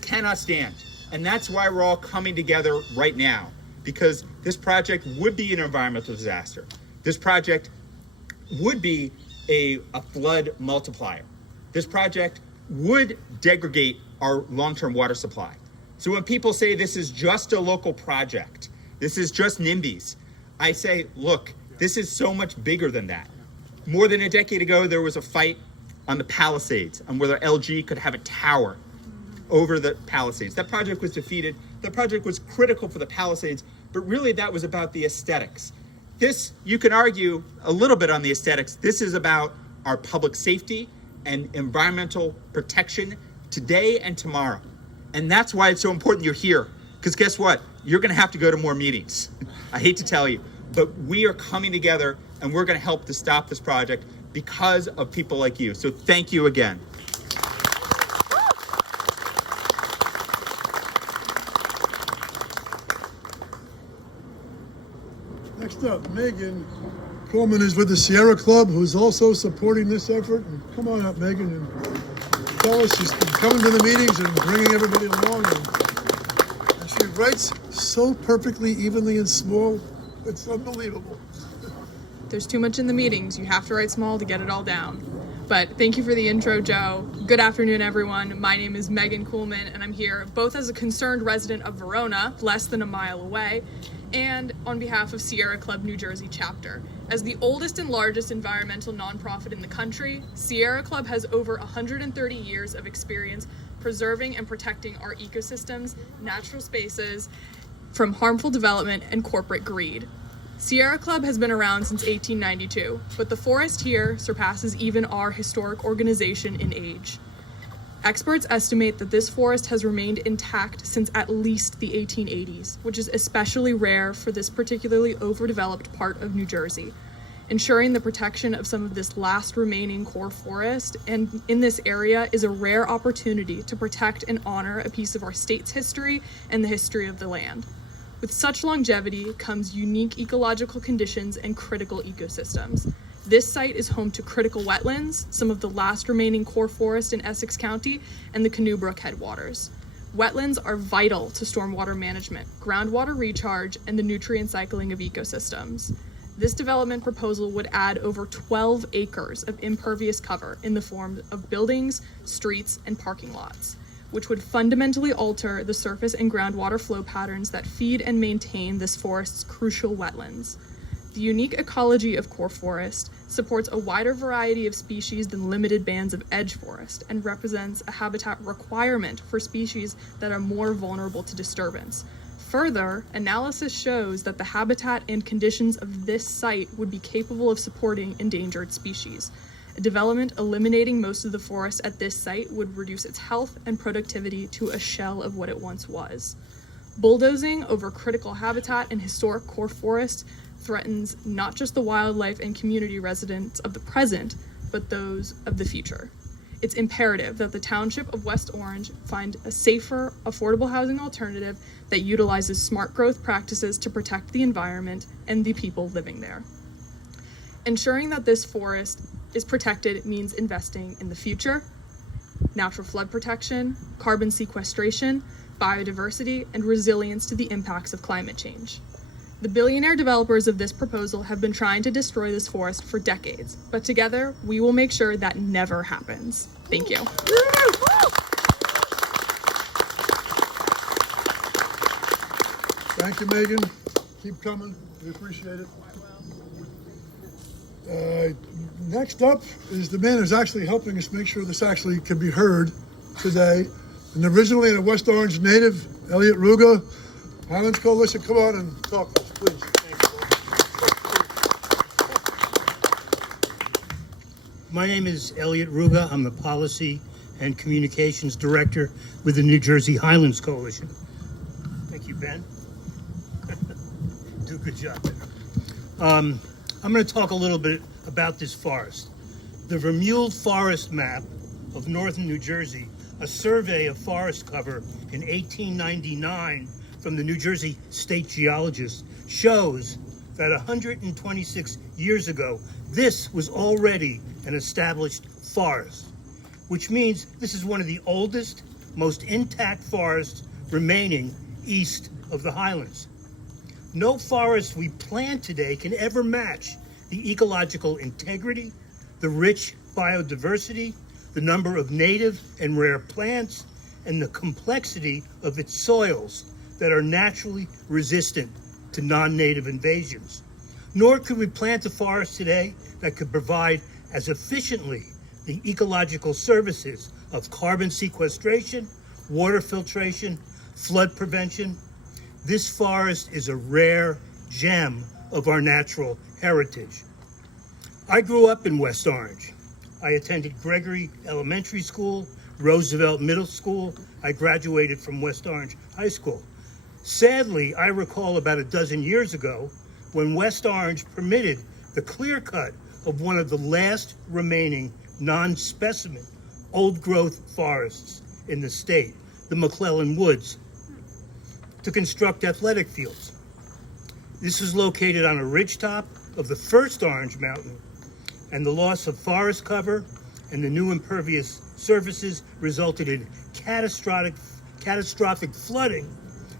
cannot stand. And that's why we're all coming together right now, because this project would be an environmental disaster. This project would be a flood multiplier. This project would degrade our long-term water supply. So when people say this is just a local project, this is just NIMBYs, I say, look, this is so much bigger than that. More than a decade ago, there was a fight on the Palisades on whether LG could have a tower over the Palisades. That project was defeated. That project was critical for the Palisades, but really that was about the aesthetics. This, you can argue a little bit on the aesthetics. This is about our public safety and environmental protection today and tomorrow. And that's why it's so important you're here. Because guess what? You're going to have to go to more meetings. I hate to tell you, but we are coming together and we're going to help to stop this project because of people like you. So thank you again. Next up, Megan Coleman is with the Sierra Club, who's also supporting this effort. And come on up, Megan, and tell us. She's been coming to the meetings and bringing everybody along. And she writes so perfectly, evenly, and small. It's unbelievable. There's too much in the meetings. You have to write small to get it all down. But thank you for the intro, Joe. Good afternoon, everyone. My name is Megan Kuhlman, and I'm here both as a concerned resident of Verona, less than a mile away, and on behalf of Sierra Club New Jersey chapter. As the oldest and largest environmental nonprofit in the country, Sierra Club has over 130 years of experience preserving and protecting our ecosystems, natural spaces, from harmful development and corporate greed. Sierra Club has been around since 1892, but the forest here surpasses even our historic organization in age. Experts estimate that this forest has remained intact since at least the 1880s, which is especially rare for this particularly overdeveloped part of New Jersey. Ensuring the protection of some of this last remaining core forest and in this area is a rare opportunity to protect and honor a piece of our state's history and the history of the land. With such longevity comes unique ecological conditions and critical ecosystems. This site is home to critical wetlands, some of the last remaining core forest in Essex County, and the Canoe Brook headwaters. Wetlands are vital to stormwater management, groundwater recharge, and the nutrient cycling of ecosystems. This development proposal would add over 12 acres of impervious cover in the form of buildings, streets, and parking lots, which would fundamentally alter the surface and groundwater flow patterns that feed and maintain this forest's crucial wetlands. The unique ecology of core forest supports a wider variety of species than limited bands of edge forest and represents a habitat requirement for species that are more vulnerable to disturbance. Further, analysis shows that the habitat and conditions of this site would be capable of supporting endangered species. A development eliminating most of the forest at this site would reduce its health and productivity to a shell of what it once was. Bulldozing over critical habitat and historic core forest threatens not just the wildlife and community residents of the present, but those of the future. It's imperative that the Township of West Orange find a safer, affordable housing alternative that utilizes smart growth practices to protect the environment and the people living there. Ensuring that this forest is protected means investing in the future, natural flood protection, carbon sequestration, biodiversity, and resilience to the impacts of climate change. The billionaire developers of this proposal have been trying to destroy this forest for decades, but together we will make sure that never happens. Thank you. Thank you, Megan. Keep coming. We appreciate it. Next up is the man who's actually helping us make sure this actually can be heard today. And originally a West Orange native, Elliot Ruga, Highlands Coalition. Come on and talk to us, please. My name is Elliot Ruga. I'm the Policy and Communications Director with the New Jersey Highlands Coalition. Thank you, Ben. Do a good job there. I'm going to talk a little bit about this forest. The Vermeulen Forest Map of Northern New Jersey, a survey of forest cover in 1899 from the New Jersey State Geologist, shows that 126 years ago, this was already an established forest, which means this is one of the oldest, most intact forests remaining east of the Highlands. No forest we plant today can ever match the ecological integrity, the rich biodiversity, the number of native and rare plants, and the complexity of its soils that are naturally resistant to non-native invasions. Nor could we plant a forest today that could provide as efficiently the ecological services of carbon sequestration, water filtration, flood prevention. This forest is a rare gem of our natural heritage. I grew up in West Orange. I attended Gregory Elementary School, Roosevelt Middle School. I graduated from West Orange High School. Sadly, I recall about a dozen years ago when West Orange permitted the clear cut of one of the last remaining non-specimen old-growth forests in the state, the McClellan Woods, to construct athletic fields. This is located on a ridgetop of the first Orange Mountain, and the loss of forest cover and the new impervious surfaces resulted in catastrophic flooding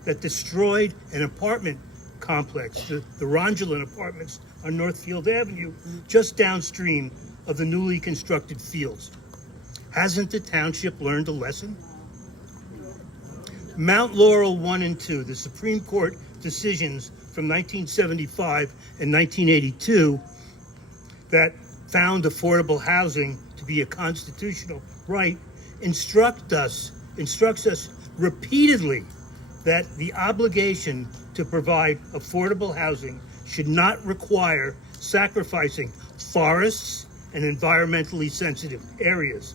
that destroyed an apartment complex, the Rongelin Apartments on Northfield Avenue, just downstream of the newly constructed fields. Hasn't the township learned a lesson? Mount Laurel 1 and 2, the Supreme Court decisions from 1975 and 1982 that found affordable housing to be a constitutional right, instructs us repeatedly that the obligation to provide affordable housing should not require sacrificing forests and environmentally sensitive areas.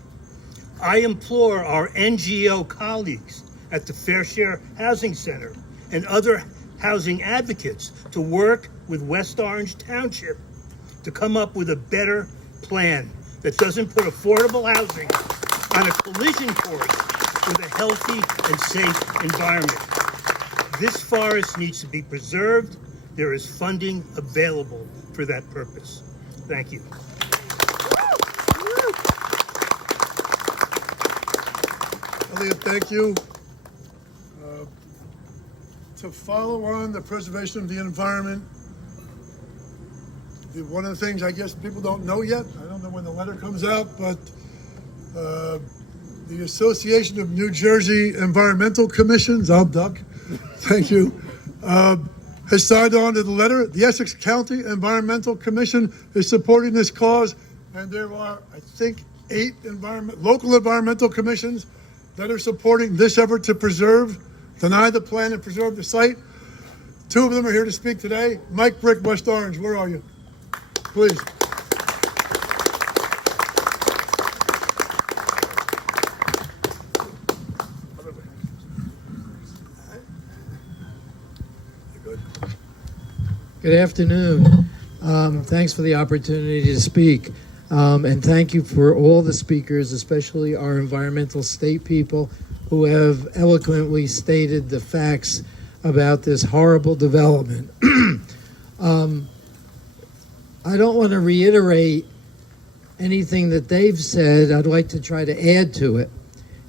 I implore our NGO colleagues at the Fair Share Housing Center and other housing advocates to work with West Orange Township to come up with a better plan that doesn't put affordable housing on a collision course with a healthy and safe environment. This forest needs to be preserved. There is funding available for that purpose. Thank you. Elliot, thank you. To follow on the preservation of the environment, one of the things I guess people don't know yet, I don't know when the letter comes out, but the Association of New Jersey Environmental Commissions, I'll duck, thank you, has signed on to the letter. The Essex County Environmental Commission is supporting this cause, and there are, I think, 8 local environmental commissions that are supporting this effort to deny the plan and preserve the site. 2 of them are here to speak today. Mike Brick, West Orange, where are you? Please. Good afternoon. Thanks for the opportunity to speak. And thank you for all the speakers, especially our environmental state people who have eloquently stated the facts about this horrible development. I don't want to reiterate anything that they've said. I'd like to try to add to it.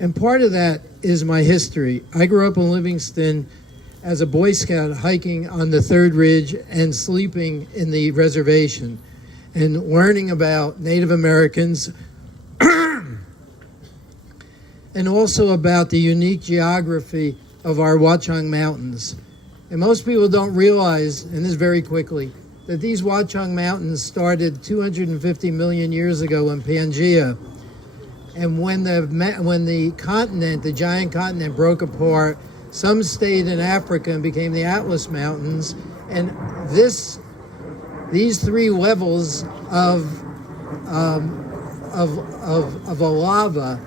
And part of that is my history. I grew up in Livingston as a Boy Scout, hiking on the Third Ridge and sleeping in the reservation and learning about Native Americans and also about the unique geography of our Watchung Mountains. And most people don't realize, and this very quickly, that these Watchung Mountains started 250 million years ago in Pangaea. And when the continent, the giant continent, broke apart, some stayed in Africa and became the Atlas Mountains. And these three levels of a lava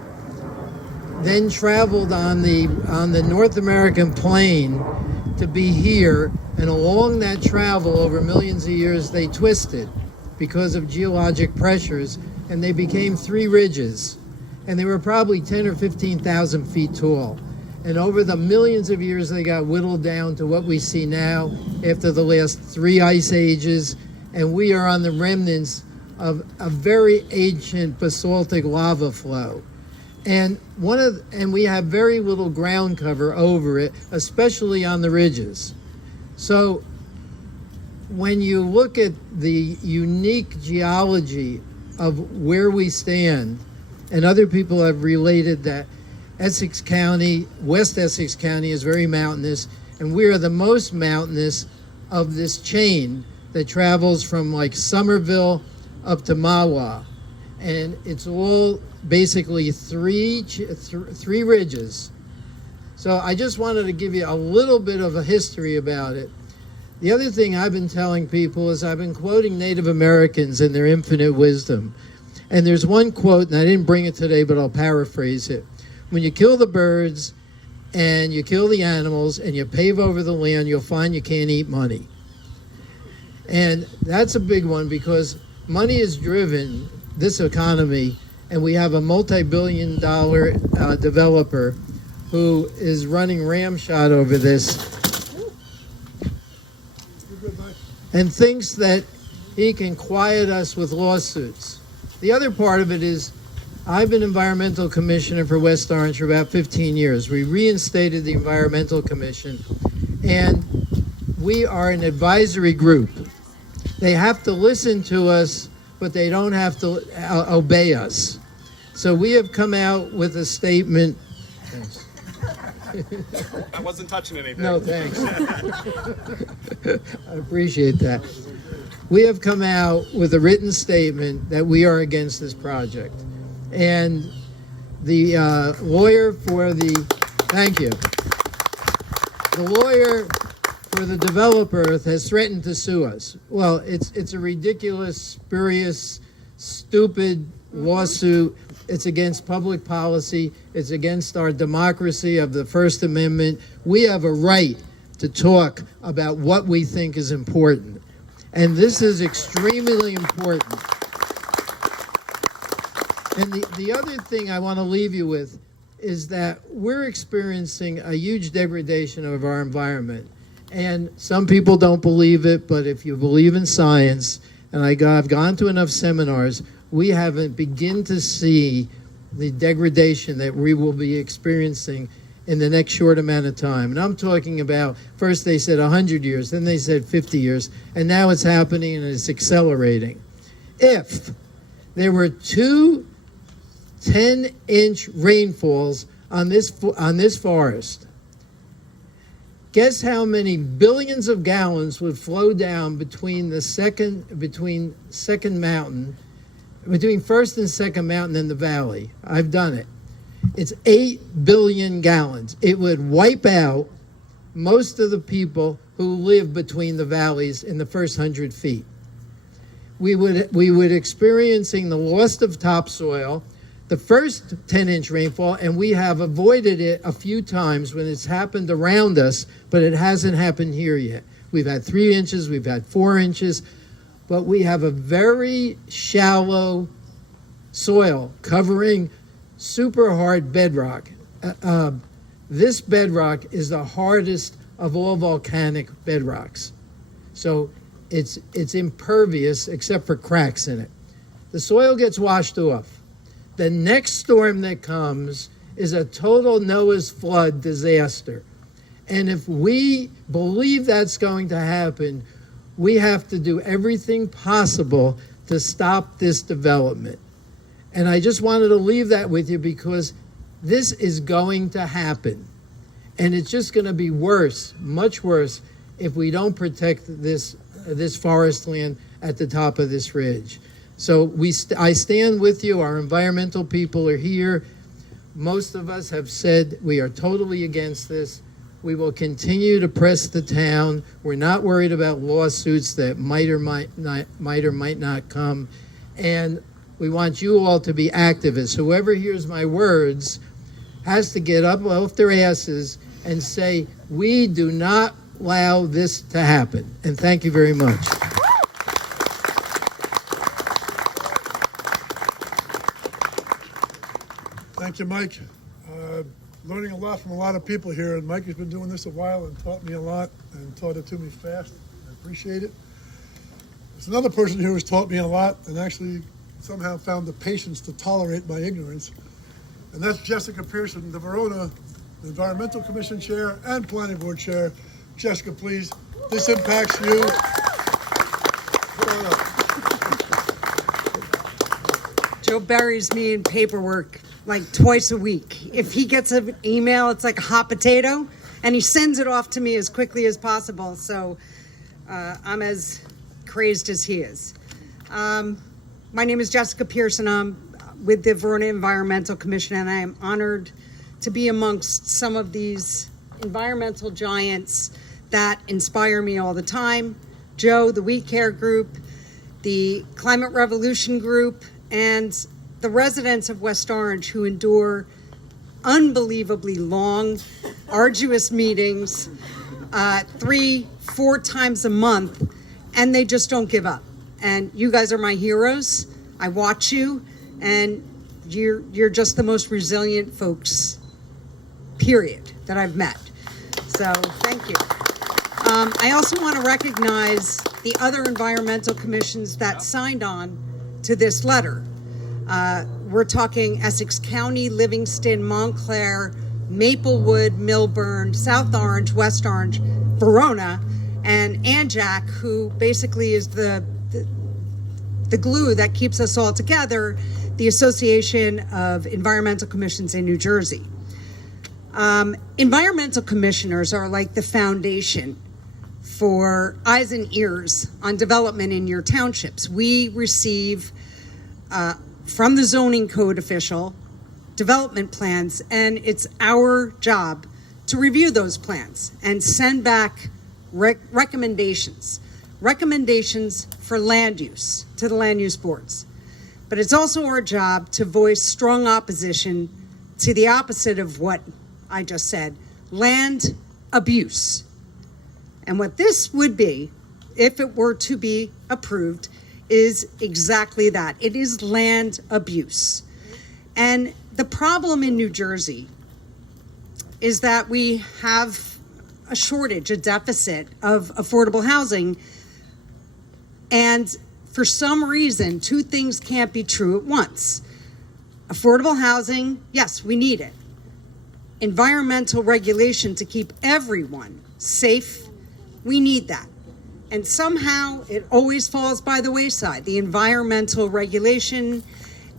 then traveled on the North American plain to be here, and along that travel over millions of years they twisted because of geologic pressures, and they became three ridges, and they were probably 10 or 15,000 feet tall. And over the millions of years they got whittled down to what we see now after the last three ice ages, and we are on the remnants of a very ancient basaltic lava flow. And we have very little ground cover over it, especially on the ridges. So when you look at the unique geology of where we stand, and other people have related that Essex County, West Essex County is very mountainous, and we are the most mountainous of this chain that travels from like Somerville up to Mawa. And it's all basically three ridges. So I just wanted to give you a little bit of a history about it. The other thing I've been telling people is I've been quoting Native Americans and their infinite wisdom. And there's one quote, and I didn't bring it today, but I'll paraphrase it. When you kill the birds and you kill the animals and you pave over the land, you'll find you can't eat money. And that's a big one because money has driven this economy, and we have a multi-billion-dollar developer who is running ramshot over this and thinks that he can quiet us with lawsuits. The other part of it is I've been environmental commissioner for West Orange for about 15 years. We reinstated the environmental commission, and we are an advisory group. They have to listen to us, but they don't have to obey us. So we have come out with a statement. I wasn't touching anything. No, thanks. I appreciate that. We have come out with a written statement that we are against this project. And the lawyer for the, thank you. The lawyer for the developer has threatened to sue us. Well, it's a ridiculous, spurious, stupid lawsuit. It's against public policy. It's against our democracy of the First Amendment. We have a right to talk about what we think is important. And this is extremely important. And the other thing I want to leave you with is that we're experiencing a huge degradation of our environment. And some people don't believe it, but if you believe in science, and I've gone to enough seminars, we haven't begun to see the degradation that we will be experiencing in the next short amount of time. And I'm talking about, first they said 100 years, then they said 50 years, and now it's happening and it's accelerating. If there were 2 10-inch rainfalls on this forest, guess how many billions of gallons would flow down between first and second mountain in the valley? I've done it. It's 8 billion gallons. It would wipe out most of the people who live between the valleys in the first 100 feet. We would experiencing the loss of topsoil, the first 10-inch rainfall, and we have avoided it a few times when it's happened around us, but it hasn't happened here yet. We've had 3 inches, we've had 4 inches, but we have a very shallow soil covering super hard bedrock. This bedrock is the hardest of all volcanic bedrocks. So it's impervious except for cracks in it. The soil gets washed off. The next storm that comes is a total Noah's flood disaster. And if we believe that's going to happen, we have to do everything possible to stop this development. And I just wanted to leave that with you because this is going to happen. And it's just going to be worse, much worse, if we don't protect this forest land at the top of this ridge. So I stand with you. Our environmental people are here. Most of us have said we are totally against this. We will continue to press the town. We're not worried about lawsuits that might or might not come. And we want you all to be activists. Whoever hears my words has to get up off their asses and say, we do not allow this to happen. And thank you very much. Thank you, Mike. Learning a lot from a lot of people here, and Mike has been doing this a while and taught me a lot and taught it to me fast. I appreciate it. There's another person here who's taught me a lot and actually somehow found the patience to tolerate my ignorance, and that's Jessica Pearson, the Verona Environmental Commission Chair and Planning Board Chair. Jessica, please, this impacts you. Come on up. Joe buries me in paperwork like twice a week. If he gets an email, it's like a hot potato, and he sends it off to me as quickly as possible. So I'm as crazed as he is. My name is Jessica Pearson. I'm with the Verona Environmental Commission, and I am honored to be amongst some of these environmental giants that inspire me all the time. Joe, the WeCare group, the Climate Revolution group, and the residents of West Orange who endure unbelievably long, arduous meetings 3-4 times a month, and they just don't give up. And you guys are my heroes. I watch you, and you're just the most resilient folks, period, that I've met. So thank you. I also want to recognize the other environmental commissions that signed on to this letter. We're talking Essex County, Livingston, Montclair, Maplewood, Milburn, South Orange, West Orange, Verona, and ANJAC, who basically is the glue that keeps us all together, the Association of Environmental Commissions in New Jersey. Environmental commissioners are like the foundation for eyes and ears on development in your townships. We receive from the zoning code official development plans, and it's our job to review those plans and send back recommendations for land use to the land use boards. But it's also our job to voice strong opposition to the opposite of what I just said, land abuse. And what this would be, if it were to be approved, is exactly that. It is land abuse. And the problem in New Jersey is that we have a shortage, a deficit of affordable housing. And for some reason, two things can't be true at once. Affordable housing, yes, we need it. Environmental regulation to keep everyone safe, we need that. And somehow it always falls by the wayside, the environmental regulation,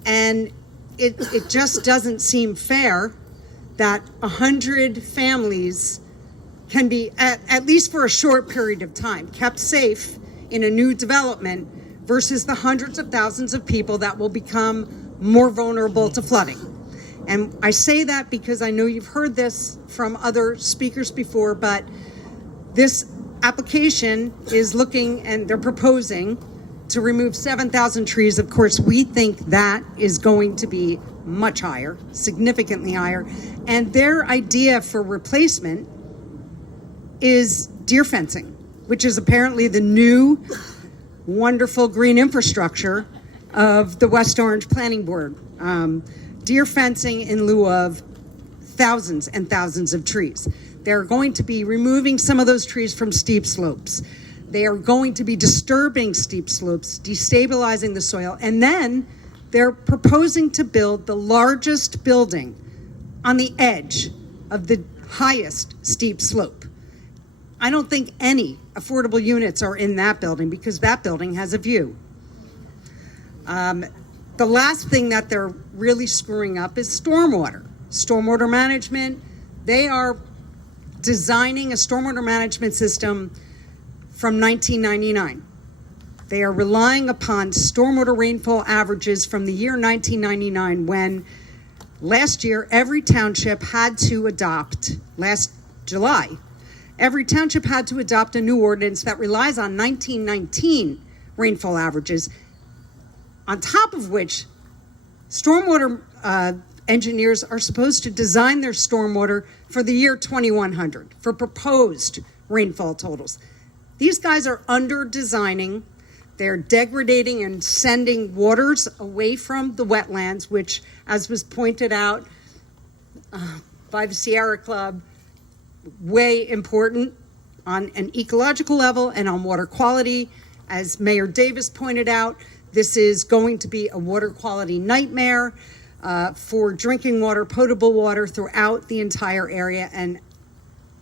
and it just doesn't seem fair that 100 families can be, at least for a short period of time, kept safe in a new development versus the hundreds of thousands of people that will become more vulnerable to flooding. And I say that because I know you've heard this from other speakers before, but this application is looking, and they're proposing to remove 7,000 trees. Of course, we think that is going to be much higher, significantly higher. And their idea for replacement is deer fencing, which is apparently the new wonderful green infrastructure of the West Orange Planning Board. Deer fencing in lieu of thousands and thousands of trees. They're going to be removing some of those trees from steep slopes. They are going to be disturbing steep slopes, destabilizing the soil, and then they're proposing to build the largest building on the edge of the highest steep slope. I don't think any affordable units are in that building because that building has a view. The last thing that they're really screwing up is stormwater. Stormwater management, they are designing a stormwater management system from 1999. They are relying upon stormwater rainfall averages from the year 1999 when last year every township had to adopt, last July, every township had to adopt a new ordinance that relies on 1919 rainfall averages, on top of which stormwater engineers are supposed to design their stormwater for the year 2100 for proposed rainfall totals. These guys are under designing. They're degrading and sending waters away from the wetlands, which, as was pointed out by the Sierra Club, way important on an ecological level and on water quality. As Mayor Davis pointed out, this is going to be a water quality nightmare for drinking water, potable water throughout the entire area. And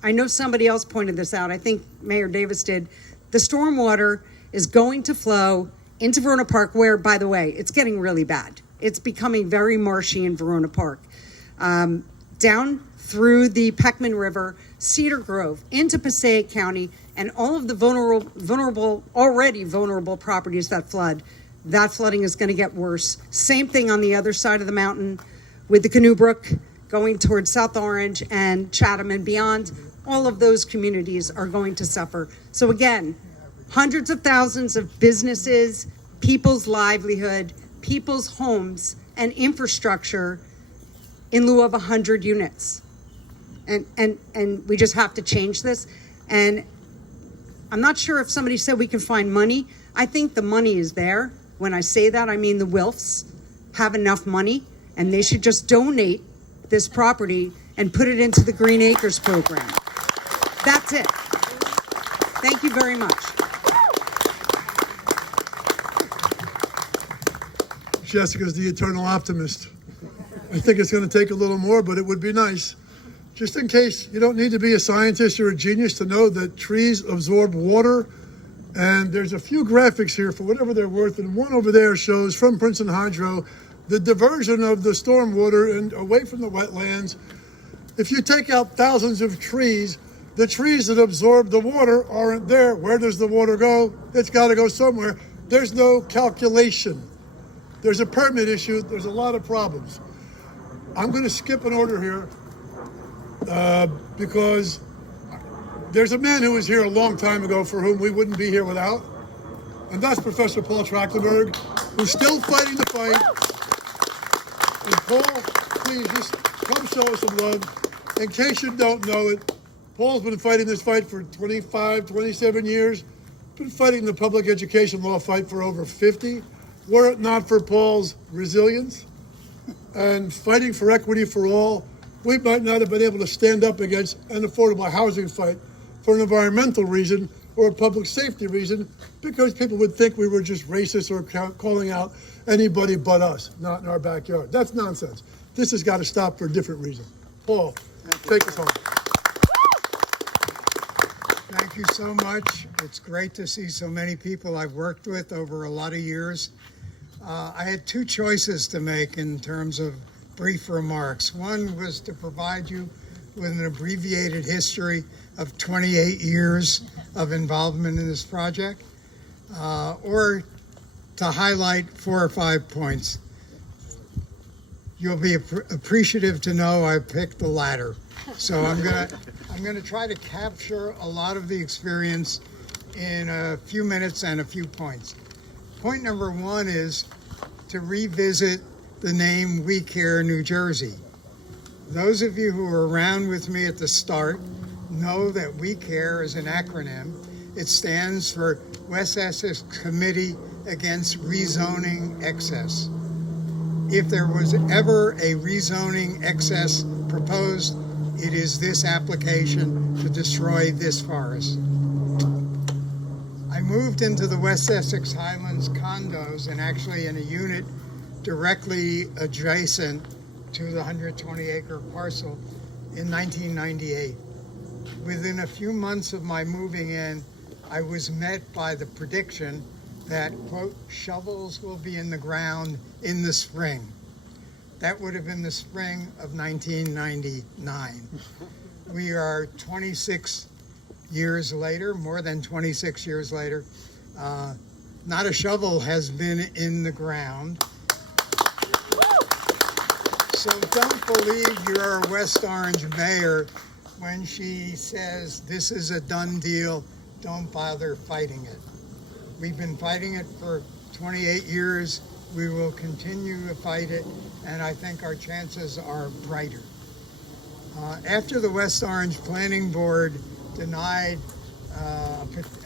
I know somebody else pointed this out. I think Mayor Davis did. The stormwater is going to flow into Verona Park, where, by the way, it's getting really bad. It's becoming very marshy in Verona Park. Down through the Peckman River, Cedar Grove, into Passaic County, and all of the already vulnerable properties that flood. That flooding is going to get worse. Same thing on the other side of the mountain with the Canoe Brook going towards South Orange and Chatham and beyond. All of those communities are going to suffer. So again, hundreds of thousands of businesses, people's livelihood, people's homes, and infrastructure in lieu of 100 units. And we just have to change this. And I'm not sure if somebody said we can find money. I think the money is there. When I say that, I mean the Wilfs have enough money, and they should just donate this property and put it into the Green Acres program. That's it. Thank you very much. Jessica's the eternal optimist. I think it's going to take a little more, but it would be nice. Just in case, you don't need to be a scientist or a genius to know that trees absorb water. And there's a few graphics here for whatever they're worth. And one over there shows from Princeton Hydro the diversion of the stormwater and away from the wetlands. If you take out thousands of trees, the trees that absorb the water aren't there. Where does the water go? It's got to go somewhere. There's no calculation. There's a permit issue. There's a lot of problems. I'm going to skip an order here because there's a man who was here a long time ago for whom we wouldn't be here without, and that's Professor Paul Trachtenberg, who's still fighting the fight. And Paul, please just come show us some love. In case you don't know it, Paul's been fighting this fight for 25, 27 years. Been fighting the public education law fight for over 50. Were it not for Paul's resilience and fighting for equity for all, we might not have been able to stand up against an affordable housing fight for an environmental reason or a public safety reason, because people would think we were just racist or calling out anybody but us, not in our backyard. That's nonsense. This has got to stop for a different reason. Paul, take us home. Thank you so much. It's great to see so many people I've worked with over a lot of years. I had two choices to make in terms of brief remarks. One was to provide you with an abbreviated history of 28 years of involvement in this project, or to highlight 4 or 5 points. You'll be appreciative to know I picked the latter. So I'm gonna try to capture a lot of the experience in a few minutes and a few points. Point number 1 is to revisit the name WeCare New Jersey. Those of you who were around with me at the start know that WeCare is an acronym. It stands for West Essex Committee Against Rezoning Excess. If there was ever a rezoning excess proposed, it is this application to destroy this forest. I moved into the West Essex Highlands condos, and actually in a unit directly adjacent to the 120-acre parcel in 1998. Within a few months of my moving in, I was met by the prediction that, quote, shovels will be in the ground in the spring. That would have been the spring of 1999. We are 26 years later, more than 26 years later. Not a shovel has been in the ground. So don't believe your West Orange mayor when she says this is a done deal, don't bother fighting it. We've been fighting it for 28 years. We will continue to fight it, and I think our chances are brighter. After the West Orange Planning Board denied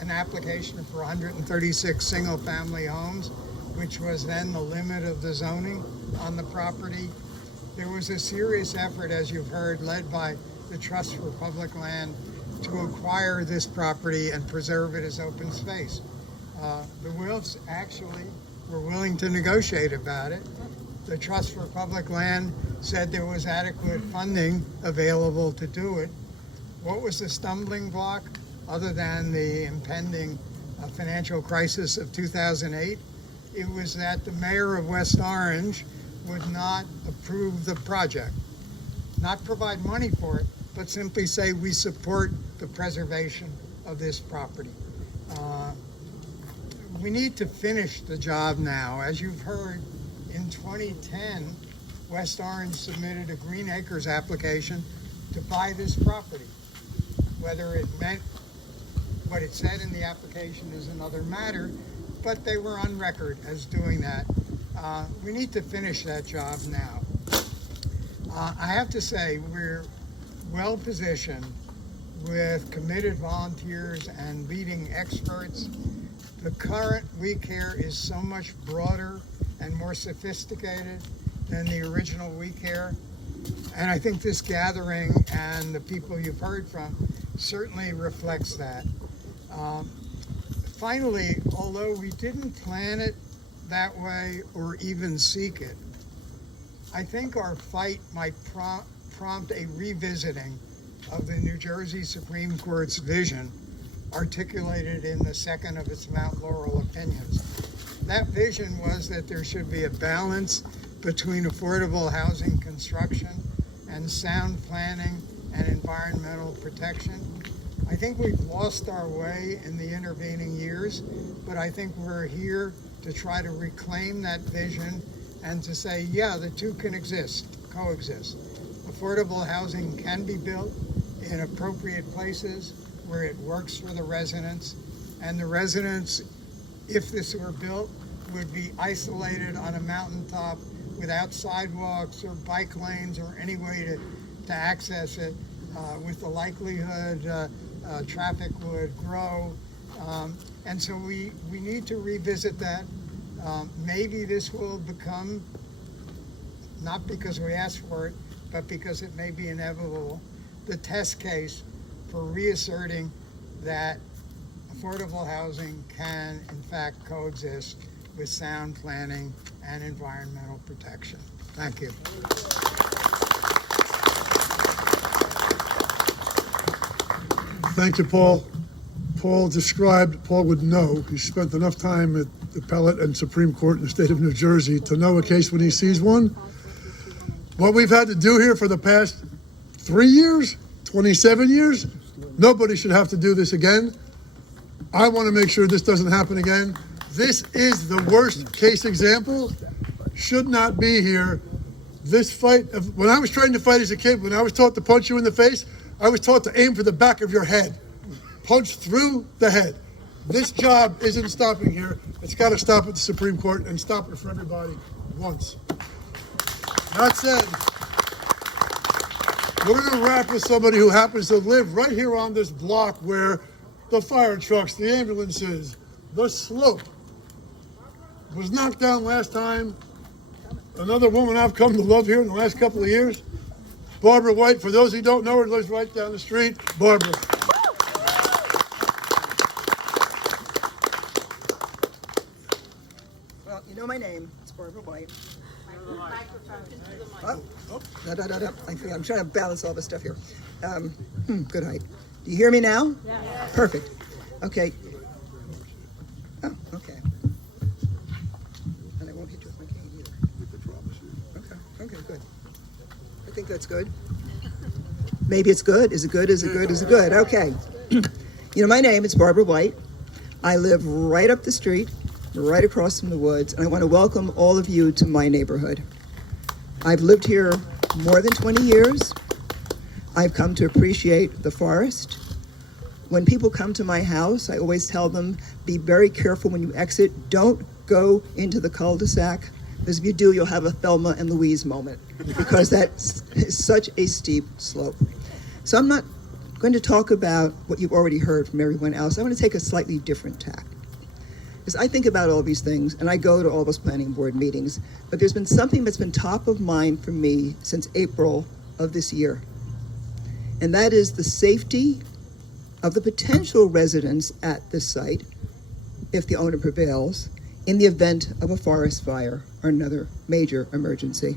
an application for 136 single-family homes, which was then the limit of the zoning on the property, there was a serious effort, as you've heard, led by the Trust for Public Land to acquire this property and preserve it as open space. The Wilfs actually were willing to negotiate about it. The Trust for Public Land said there was adequate funding available to do it. What was the stumbling block other than the impending financial crisis of 2008? It was that the mayor of West Orange would not approve the project, not provide money for it, but simply say we support the preservation of this property. We need to finish the job now. As you've heard, in 2010, West Orange submitted a Green Acres application to buy this property. Whether it meant what it said in the application is another matter, but they were on record as doing that. We need to finish that job now. I have to say, we're well positioned with committed volunteers and leading experts. The current WeCare is so much broader and more sophisticated than the original WeCare. And I think this gathering and the people you've heard from certainly reflects that. Finally, although we didn't plan it that way or even seek it, I think our fight might prompt a revisiting of the New Jersey Supreme Court's vision articulated in the second of its Mount Laurel opinions. That vision was that there should be a balance between affordable housing construction and sound planning and environmental protection. I think we've lost our way in the intervening years, but I think we're here to try to reclaim that vision and to say, yeah, the two can coexist. Affordable housing can be built in appropriate places where it works for the residents, and the residents, if this were built, would be isolated on a mountaintop without sidewalks or bike lanes or any way to access it, with the likelihood traffic would grow. And so we need to revisit that. Maybe this will become, not because we asked for it, but because it may be inevitable, the test case for reasserting that affordable housing can, in fact, coexist with sound planning and environmental protection. Thank you. Thank you, Paul. Paul would know, he spent enough time at the appellate and Supreme Court in the state of New Jersey to know a case when he sees one. What we've had to do here for the past 3 years, 27 years, nobody should have to do this again. I want to make sure this doesn't happen again. This is the worst case example. Should not be here. This fight, when I was trying to fight as a kid, when I was taught to punch you in the face, I was taught to aim for the back of your head. Punch through the head. This job isn't stopping here. It's got to stop at the Supreme Court and stop it for everybody once. That said, we're going to wrap with somebody who happens to live right here on this block where the fire trucks, the ambulances, the slope was knocked down last time. Another woman I've come to love here in the last couple of years, Barbara White. For those who don't know her, lives right down the street. Barbara. Well, you know my name. It's Barbara White. White. Oh, no. I'm trying to balance all this stuff here. Good height. Do you hear me now? Yeah. Perfect. Okay. Oh, okay. And I won't hit you with my cane either. Okay, good. I think that's good. Maybe it's good. Is it good? Is it good? Is it good? Okay. My name is Barbara White. I live right up the street, right across from the woods, and I want to welcome all of you to my neighborhood. I've lived here more than 20 years. I've come to appreciate the forest. When people come to my house, I always tell them, be very careful when you exit. Don't go into the cul-de-sac, because if you do, you'll have a Thelma and Louise moment, because that's such a steep slope. So I'm not going to talk about what you've already heard from everyone else. I want to take a slightly different tack. Because I think about all these things, and I go to all those planning board meetings, but there's been something that's been top of mind for me since April of this year. And that is the safety of the potential residents at this site, if the owner prevails, in the event of a forest fire or another major emergency.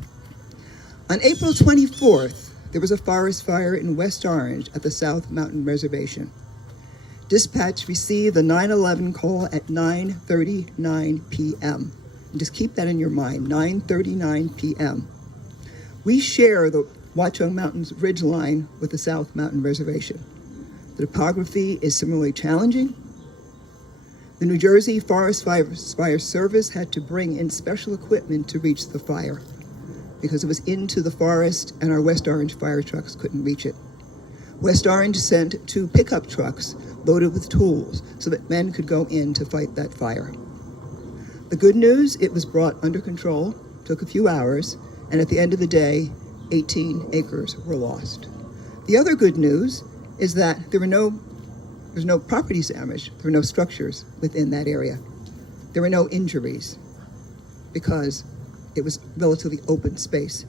On April 24th, there was a forest fire in West Orange at the South Mountain Reservation. Dispatch received the 911 call at 9:39 p.m. And just keep that in your mind, 9:39 p.m. We share the Watchung Mountains ridgeline with the South Mountain Reservation. The topography is similarly challenging. The New Jersey Forest Fire Service had to bring in special equipment to reach the fire because it was into the forest and our West Orange fire trucks couldn't reach it. West Orange sent 2 pickup trucks loaded with tools so that men could go in to fight that fire. The good news, it was brought under control, took a few hours, and at the end of the day, 18 acres were lost. The other good news is that there was no property damage, there were no structures within that area. There were no injuries because it was relatively open space.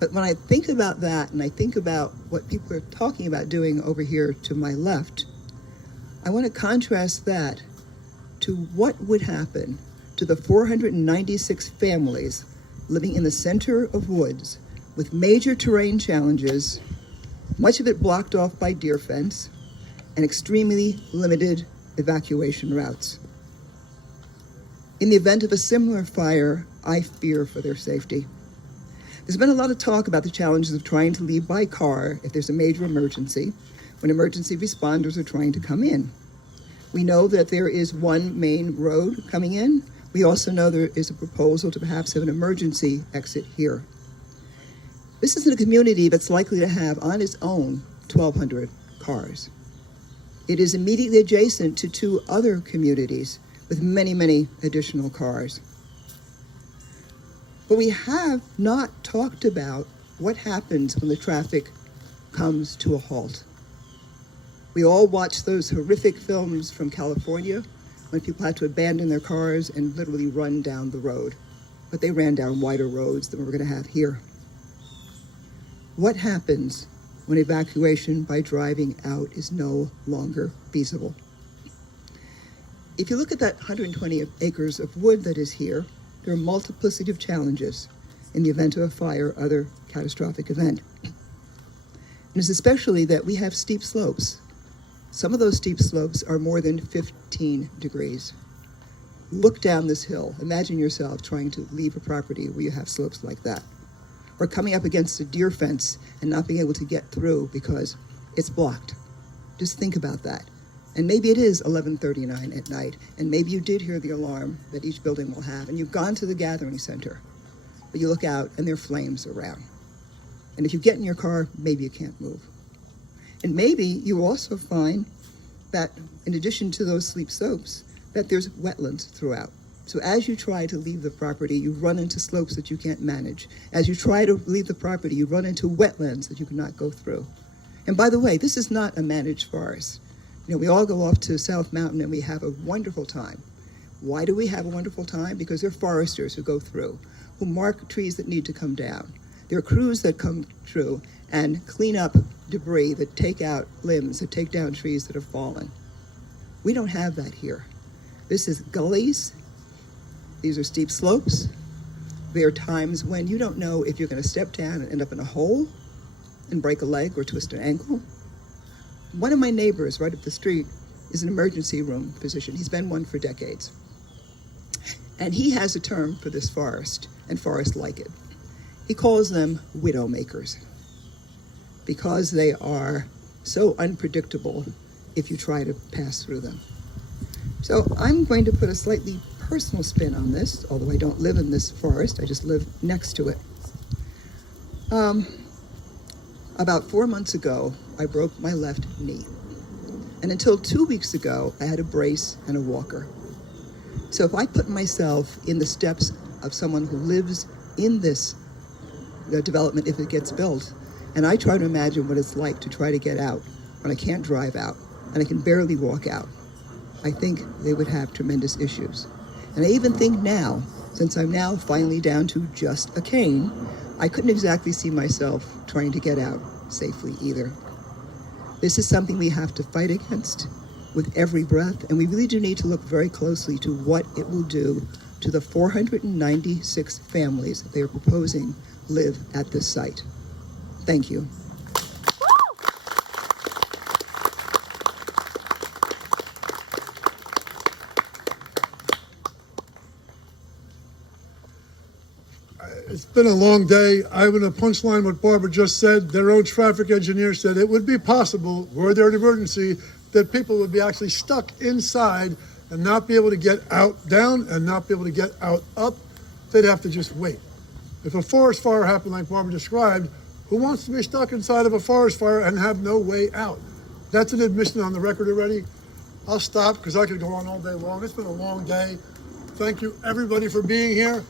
But when I think about that and I think about what people are talking about doing over here to my left, I want to contrast that to what would happen to the 496 families living in the center of woods with major terrain challenges, much of it blocked off by deer fence, and extremely limited evacuation routes. In the event of a similar fire, I fear for their safety. There's been a lot of talk about the challenges of trying to leave by car if there's a major emergency, when emergency responders are trying to come in. We know that there is one main road coming in. We also know there is a proposal to perhaps have an emergency exit here. This is a community that's likely to have on its own 1,200 cars. It is immediately adjacent to 2 other communities with many, many additional cars. But we have not talked about what happens when the traffic comes to a halt. We all watch those horrific films from California when people had to abandon their cars and literally run down the road. But they ran down wider roads than we're going to have here. What happens when evacuation by driving out is no longer feasible? If you look at that 120 acres of wood that is here, there are a multiplicity of challenges in the event of a fire or other catastrophic event. And it's especially that we have steep slopes. Some of those steep slopes are more than 15 degrees. Look down this hill. Imagine yourself trying to leave a property where you have slopes like that. Or coming up against a deer fence and not being able to get through because it's blocked. Just think about that. And maybe it is 11:39 at night, and maybe you did hear the alarm that each building will have, and you've gone to the gathering center, but you look out and there are flames around. And if you get in your car, maybe you can't move. And maybe you also find that in addition to those steep slopes, that there's wetlands throughout. So as you try to leave the property, you run into slopes that you can't manage. As you try to leave the property, you run into wetlands that you cannot go through. And by the way, this is not a managed forest. We all go off to South Mountain and we have a wonderful time. Why do we have a wonderful time? Because there are foresters who go through, who mark trees that need to come down. There are crews that come through and clean up debris, that take out limbs, that take down trees that have fallen. We don't have that here. This is gullies. These are steep slopes. There are times when you don't know if you're going to step down and end up in a hole and break a leg or twist an ankle. One of my neighbors right up the street is an emergency room physician. He's been one for decades. And he has a term for this forest and forests like it. He calls them widow makers because they are so unpredictable if you try to pass through them. So I'm going to put a slightly personal spin on this, although I don't live in this forest, I just live next to it. About 4 months ago, I broke my left knee. And until 2 weeks ago, I had a brace and a walker. So if I put myself in the steps of someone who lives in this development, if it gets built, and I try to imagine what it's like to try to get out when I can't drive out and I can barely walk out, I think they would have tremendous issues. And I even think now, since I'm now finally down to just a cane, I couldn't exactly see myself trying to get out safely either. This is something we have to fight against with every breath, and we really do need to look very closely to what it will do to the 496 families they are proposing live at this site. Thank you. It's been a long day. I would punchline what Barbara just said. Their own traffic engineer said it would be possible, were there an emergency, that people would be actually stuck inside and not be able to get out down and not be able to get out up. They'd have to just wait. If a forest fire happened like Barbara described, who wants to be stuck inside of a forest fire and have no way out? That's an admission on the record already. I'll stop because I could go on all day long. It's been a long day. Thank you everybody for being here.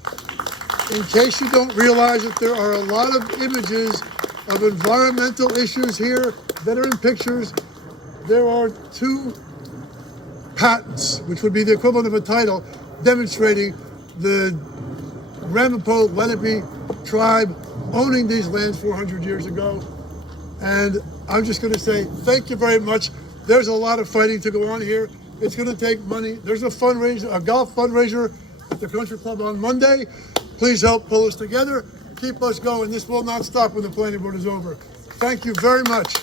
In case you don't realize that there are a lot of images of environmental issues here that are in pictures, there are 2 patents, which would be the equivalent of a title, demonstrating the Ramapo Lenape tribe owning these lands 400 years ago. And I'm just going to say thank you very much. There's a lot of fighting to go on here. It's going to take money. There's a fundraiser, a golf fundraiser at the Country Club on Monday. Please help pull us together. Keep us going. This will not stop when the planning board is over. Thank you very much.